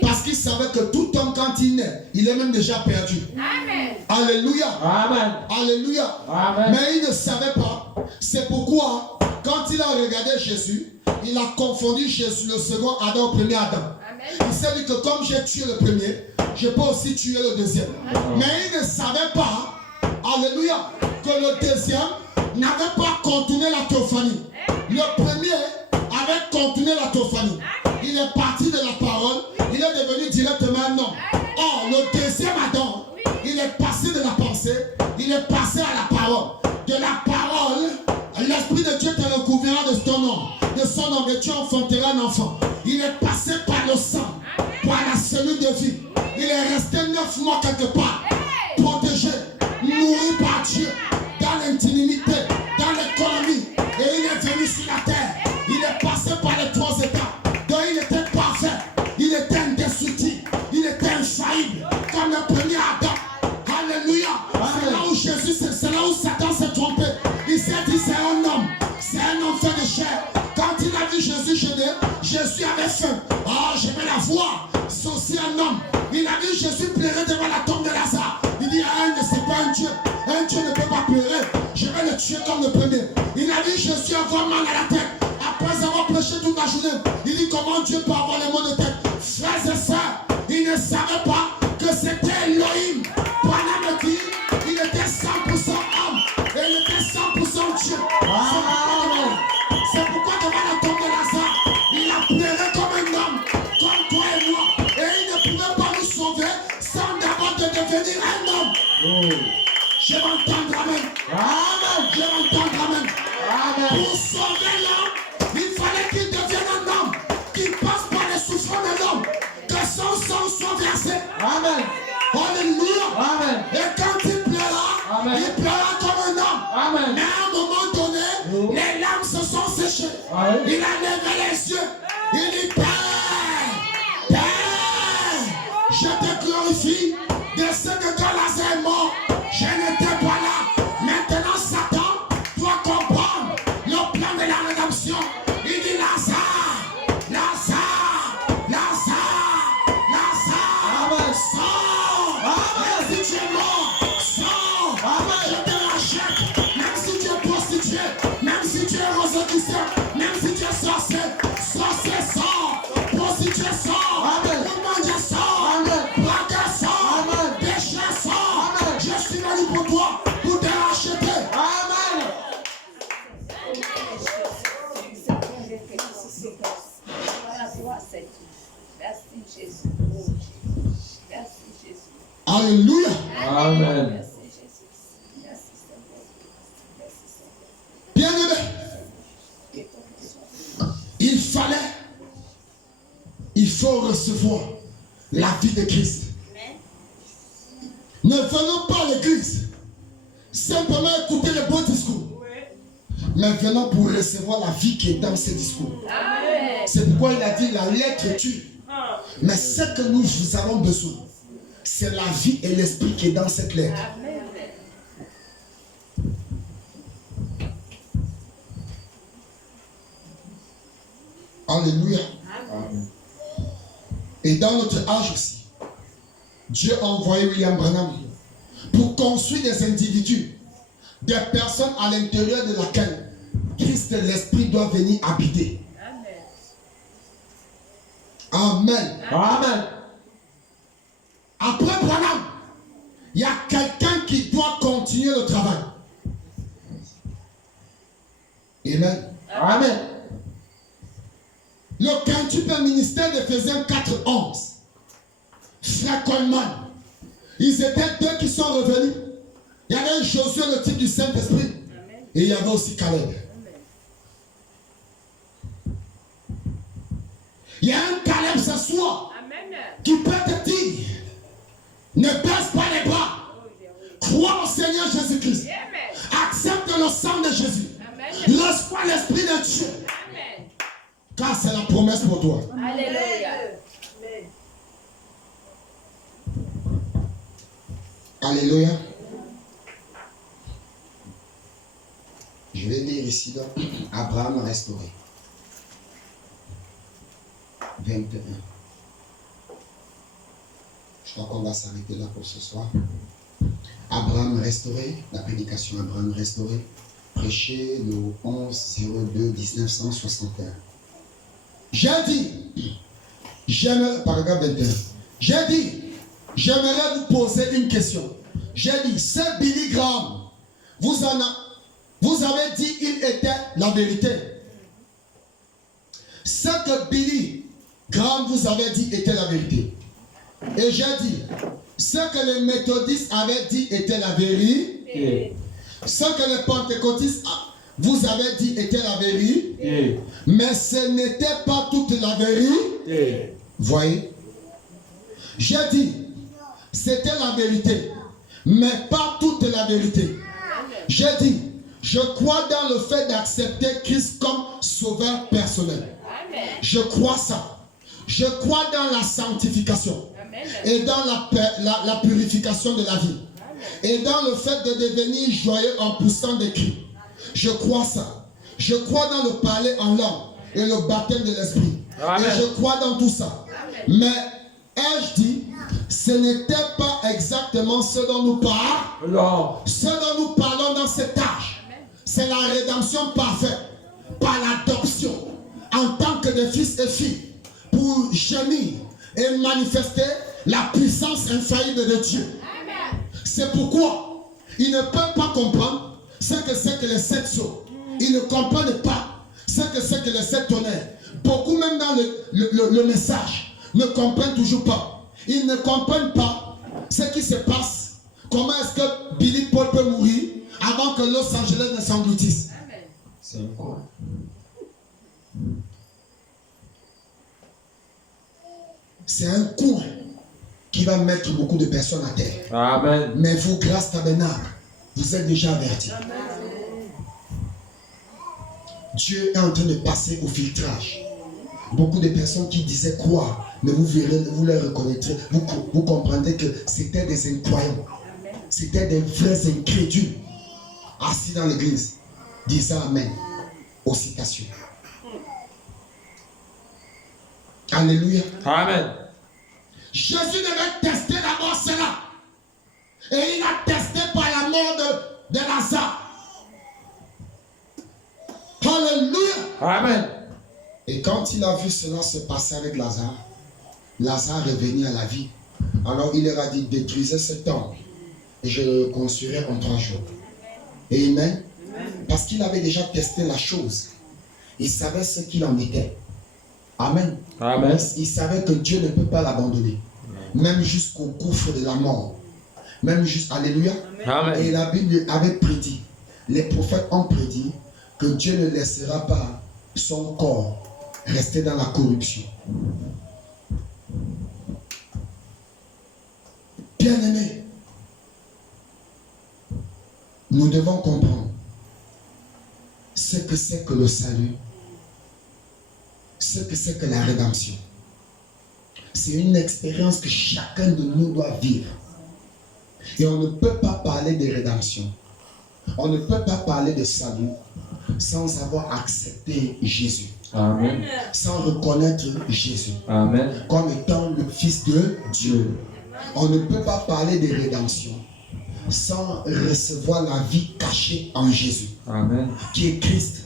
parce qu'il savait que tout homme quand il naît, il est même déjà perdu. Amen. Alléluia. Amen. Alléluia. Amen. Mais il ne savait pas. C'est pourquoi, quand il a regardé Jésus, il a confondu Jésus, le second Adam, au premier Adam. Amen. Il s'est dit que comme j'ai tué le premier, je peux aussi tuer le deuxième. Mais il ne savait pas, alléluia, que le deuxième n'avait pas contourné la théophanie. Le premier avait contourné la théophanie. Il est parti de la parole, il est devenu directement un homme. Or, le deuxième Adam, il est passé de la pensée, il est passé à la parole. De la parole, l'Esprit de Dieu te recouvrira de ton nom, de son nom, et tu enfanteras un enfant. Il est passé par le sang, par la cellule de vie. Il est resté 9 mois quelque part, protégé, nourri par Dieu, dans l'intimité, dans l'économie. Et il est venu sur la terre. Il est passé par les 3 étapes. Donc il était parfait, il était indestructible, il était infaillible, comme le premier Adam. Alléluia. C'est là où Jésus, c'est là où Satan s'est trompé. Il s'est dit c'est un homme fait de chair. Quand il a vu Jésus jeûner, Jésus avait faim. Oh, je vais la voir. C'est aussi un homme. Il a vu Jésus pleurer devant la tombe de Lazare. Il dit, ah, c'est pas un Dieu. Un Dieu ne peut pas pleurer. Je vais le tuer comme le premier. Il a vu Jésus avoir mal à la tête. Après avoir prêché toute la journée, il dit, comment Dieu peut avoir les maux de tête? Frères et sœurs, il ne savait pas que c'était Elohim. Branham dit, il était 100% homme. Et il était 100% Dieu. C'est pourquoi devant la tombe de Lazare, il a pleuré comme un homme, comme toi et moi. Et il ne pouvait pas nous sauver sans d'abord de devenir un homme. Je vais entendre amen. Amen. Je vais entendre amen. Amen. Pour sauver l'homme, il fallait qu'il devienne un homme, qu'il passe par les souffrances d'un homme, que son sang soit versé. Amen. Alléluia. Amen. Et quand il pleura, il pleura comme un homme. Amen. Mais à un moment donné, les larmes se sont séchées. Amen. Il a levé les yeux. Il dit, Père, Père, je te glorifie de ce que quand Lazare est mort, je n'étais pas là. Maintenant, Satan doit comprendre le plan de la rédemption. Il dit, Lazare, Lazare, Lazare, Lazare, sors. Même si tu es mort, sors. Je te rachète. Même si tu es prostitué, même si tu es rosicrucier, même si tu es sorcier, sorcier sort. Prostitué sort. Monde sort. Braqueur sort. Pécheur sort. Je suis venu pour toi, pour te racheter. Amen. Merci Jésus. Merci Jésus. Alléluia. Amen. Merci Jésus. Merci Seigneur. Merci Seigneur. Bien-aimé, il faut recevoir la vie de Christ. Ne venons pas à l'église simplement écouter les beaux discours, mais venons pour recevoir la vie qui est dans ces discours. Amen. C'est pourquoi il a dit la lettre tue. Mais ce que nous avons besoin, c'est la vie et l'esprit qui est dans cette lettre. Amen. Alléluia. Amen. Et dans notre âge aussi, Dieu a envoyé William Branham pour construire des individus, des personnes à l'intérieur de laquelle Christ et l'Esprit doit venir habiter. Amen. Amen. Après Branham, il y a quelqu'un qui doit continuer le travail. Amen. Amen. Le quintuple ministère d'Éphésiens 4:11. Frère Coleman, ils étaient deux qui sont revenus. Il y avait Josué, le type du Saint-Esprit. Et il y avait aussi Caleb. Il y a un Caleb ce soir qui peut te dire, ne baisse pas les bras. Crois au Seigneur Jésus-Christ. Accepte le sang de Jésus. Laisse-moi l'Esprit de Dieu. Car c'est la promesse pour toi. Alléluia. Alléluia. Je vais lire ici là. Abraham restauré. 21. Je crois qu'on va s'arrêter là pour ce soir. Abraham restauré, la prédication Abraham restauré, prêché le 11/02/1961. J'ai dit, paragraphe 21. J'ai dit, j'aimerais vous poser une question. J'ai dit, c'est Billy Graham. Vous avez dit il était la vérité. Ce que Billy Graham vous avait dit était la vérité. Et j'ai dit, ce que les méthodistes avaient dit était la vérité. Ce que les pentecôtistes vous avez dit était la vérité. Mais ce n'était pas toute la vérité. Voyez? J'ai dit, c'était la vérité, mais pas toute la vérité. J'ai dit, je crois dans le fait d'accepter Christ comme sauveur personnel. Je crois ça. Je crois dans la sanctification et dans la purification de la vie. Et dans le fait de devenir joyeux en poussant des cris. Je crois ça. Je crois dans le parler en langue et le baptême de l'esprit. Et je crois dans tout ça. Mais, ai-je dit, ce n'était pas exactement ce dont nous parlons. Ce dont nous parlons dans cet âge, c'est la rédemption parfaite par l'adoption en tant que des fils et filles pour gémir et manifester la puissance infaillible de Dieu. C'est pourquoi ils ne peuvent pas comprendre ce que c'est que les 7 sceaux. Ils ne comprennent pas ce que c'est que les 7 tonnerres. Beaucoup même dans le message ne comprennent toujours pas. Ils ne comprennent pas ce qui se passe. Comment est-ce que Billy Paul peut mourir avant que Los Angeles ne s'engloutisse? C'est un quoi? C'est un coup qui va mettre beaucoup de personnes à terre. Amen. Mais vous, grâce tabernacle, vous êtes déjà avertis. Dieu est en train de passer au filtrage. Beaucoup de personnes qui disaient croire, mais vous verrez, vous les reconnaîtrez, vous comprendrez que c'était des incroyants. C'était des vrais incrédules assis dans l'église, disant Amen aux citations. Alléluia. Amen. Jésus devait tester d'abord cela. Et il a testé par la mort de Lazare. Alléluia. Amen. Et quand il a vu cela se passer avec Lazare, Lazare est venu à la vie. Alors il leur a dit, détruisez ce temple et je le construirai en 3 jours. Amen. Parce qu'il avait déjà testé la chose. Il savait ce qu'il en était. Amen. Amen. Il savait que Dieu ne peut pas l'abandonner. Même jusqu'au gouffre de la mort. Même juste, alléluia. Amen. Et la Bible avait prédit, les prophètes ont prédit que Dieu ne laissera pas son corps rester dans la corruption. Bien-aimés, nous devons comprendre ce que c'est que le salut, ce que c'est que la rédemption. C'est une expérience que chacun de nous doit vivre. Et on ne peut pas parler de rédemption. On ne peut pas parler de salut sans avoir accepté Jésus. Amen. Sans reconnaître Jésus. Amen. Comme étant le Fils de Dieu. On ne peut pas parler de rédemption sans recevoir la vie cachée en Jésus. Amen. Qui est Christ.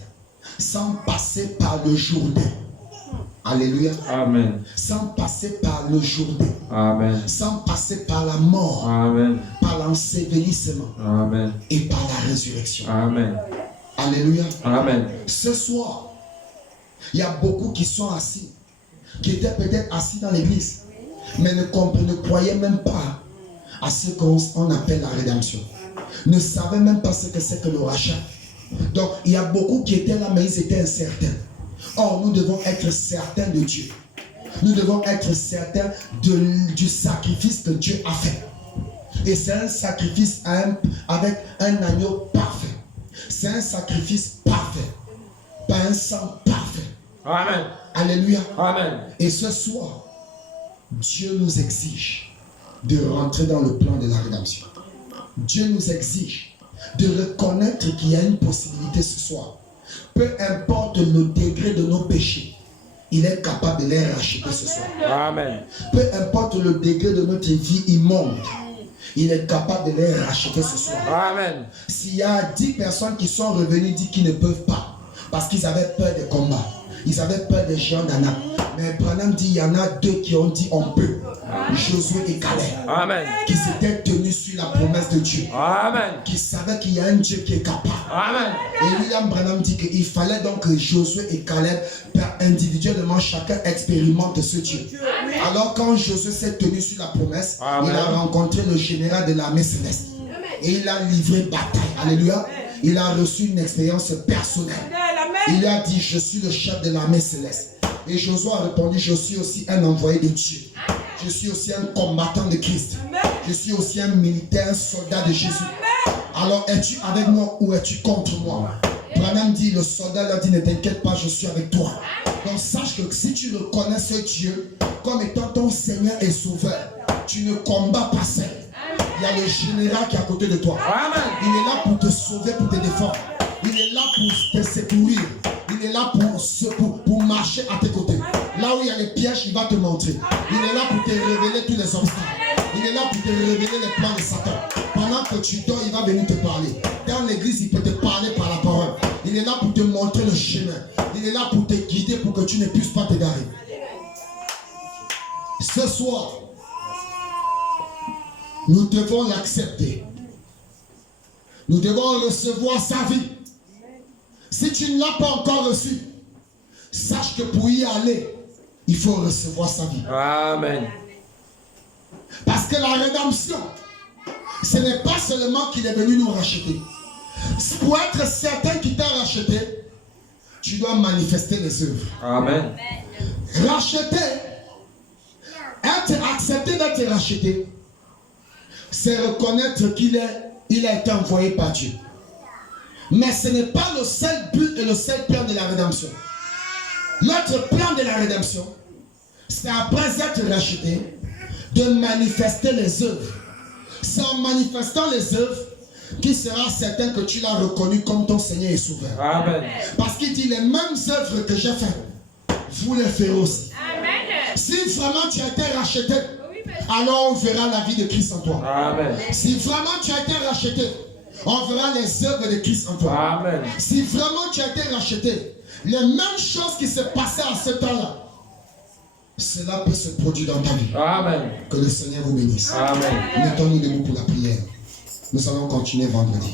Sans passer par le Jourdain. Alléluia. Amen. Sans passer par le Jourdain. Amen. Sans passer par la mort. Amen. Par l'ensevelissement. Amen. Et par la résurrection. Amen. Alléluia. Amen. Ce soir, il y a beaucoup qui sont assis, qui étaient peut-être assis dans l'église, mais ne croyaient même pas à ce qu'on appelle la rédemption. Ne savaient même pas ce que c'est que le rachat. Donc, il y a beaucoup qui étaient là, mais ils étaient incertains. Or, nous devons être certains de Dieu. Nous devons être certains du sacrifice que Dieu a fait. Et c'est un sacrifice avec un agneau parfait. C'est un sacrifice parfait. Pas un sang parfait. Amen. Alléluia. Amen. Et ce soir, Dieu nous exige de rentrer dans le plan de la rédemption. Dieu nous exige de reconnaître qu'il y a une possibilité ce soir. Peu importe le degré de nos péchés, il est capable de les racheter ce soir. Amen. Peu importe le degré de notre vie immonde, il est capable de les racheter ce soir. Amen. S'il y a 10 personnes qui sont revenues, disent qu'ils ne peuvent pas, parce qu'ils avaient peur des combats. ils avaient peur des géants d'Anak. Mais Branham dit, il y en a deux qui ont dit on peut. Josué et Caleb. Amen. Qui s'étaient tenus sur la promesse de Dieu. Amen. Qui savaient qu'il y a un Dieu qui est capable. Amen. Et William Branham dit qu'il fallait donc que Josué et Caleb, individuellement, chacun expérimente ce Dieu. Alors quand Josué s'est tenu sur la promesse, Amen. il a rencontré le général de l'armée céleste. Et il a livré bataille. Alléluia. Il a reçu une expérience personnelle. Il a dit, je suis le chef de l'armée céleste. Et Josué a répondu, je suis aussi un envoyé de Dieu. Je suis aussi un combattant de Christ. Je suis aussi un militaire, un soldat de Jésus. Alors, es-tu avec moi ou es-tu contre moi? Branham dit, le soldat leur dit, ne t'inquiète pas, je suis avec toi. Donc sache que si tu reconnais ce Dieu comme étant ton Seigneur et Sauveur, tu ne combats pas seul. Il y a le général qui est à côté de toi. Amen. Il est là pour te sauver, pour te défendre. Il est là pour te secourir. Il est là pour marcher à tes côtés. Là où il y a les pièges, il va te montrer. Il est là pour te révéler tous les obstacles. Il est là pour te révéler les plans de Satan. Pendant que tu dors, il va venir te parler. Dans l'église, il peut te parler par la parole. Il est là pour te montrer le chemin. Il est là pour te guider pour que tu ne puisses pas t'égarer. Ce soir, nous devons l'accepter. Nous devons recevoir sa vie. Si tu ne l'as pas encore reçu, sache que pour y aller, il faut recevoir sa vie. Amen. Parce que la rédemption, ce n'est pas seulement qu'il est venu nous racheter. Pour être certain qu'il t'a racheté, tu dois manifester les œuvres. Amen. Racheter, être accepté d'être racheté, c'est reconnaître qu'il a été envoyé par Dieu. Mais ce n'est pas le seul but et le seul plan de la rédemption. Notre plan de la rédemption, c'est après être racheté, de manifester les œuvres. C'est en manifestant les œuvres qu'il sera certain que tu l'as reconnu comme ton Seigneur et Sauveur. Amen. Parce qu'il dit les mêmes œuvres que j'ai faites, vous les ferez aussi. Amen. Si vraiment tu as été racheté, alors on verra la vie de Christ en toi. Amen. Si vraiment tu as été racheté, on verra les œuvres de Christ en toi. Amen. Si vraiment tu as été racheté, les mêmes choses qui se passaient à ce temps-là, cela peut se produire dans ta vie. Amen. Que le Seigneur vous bénisse. Amen. Mettons-nous debout pour la prière. Nous allons continuer vendredi.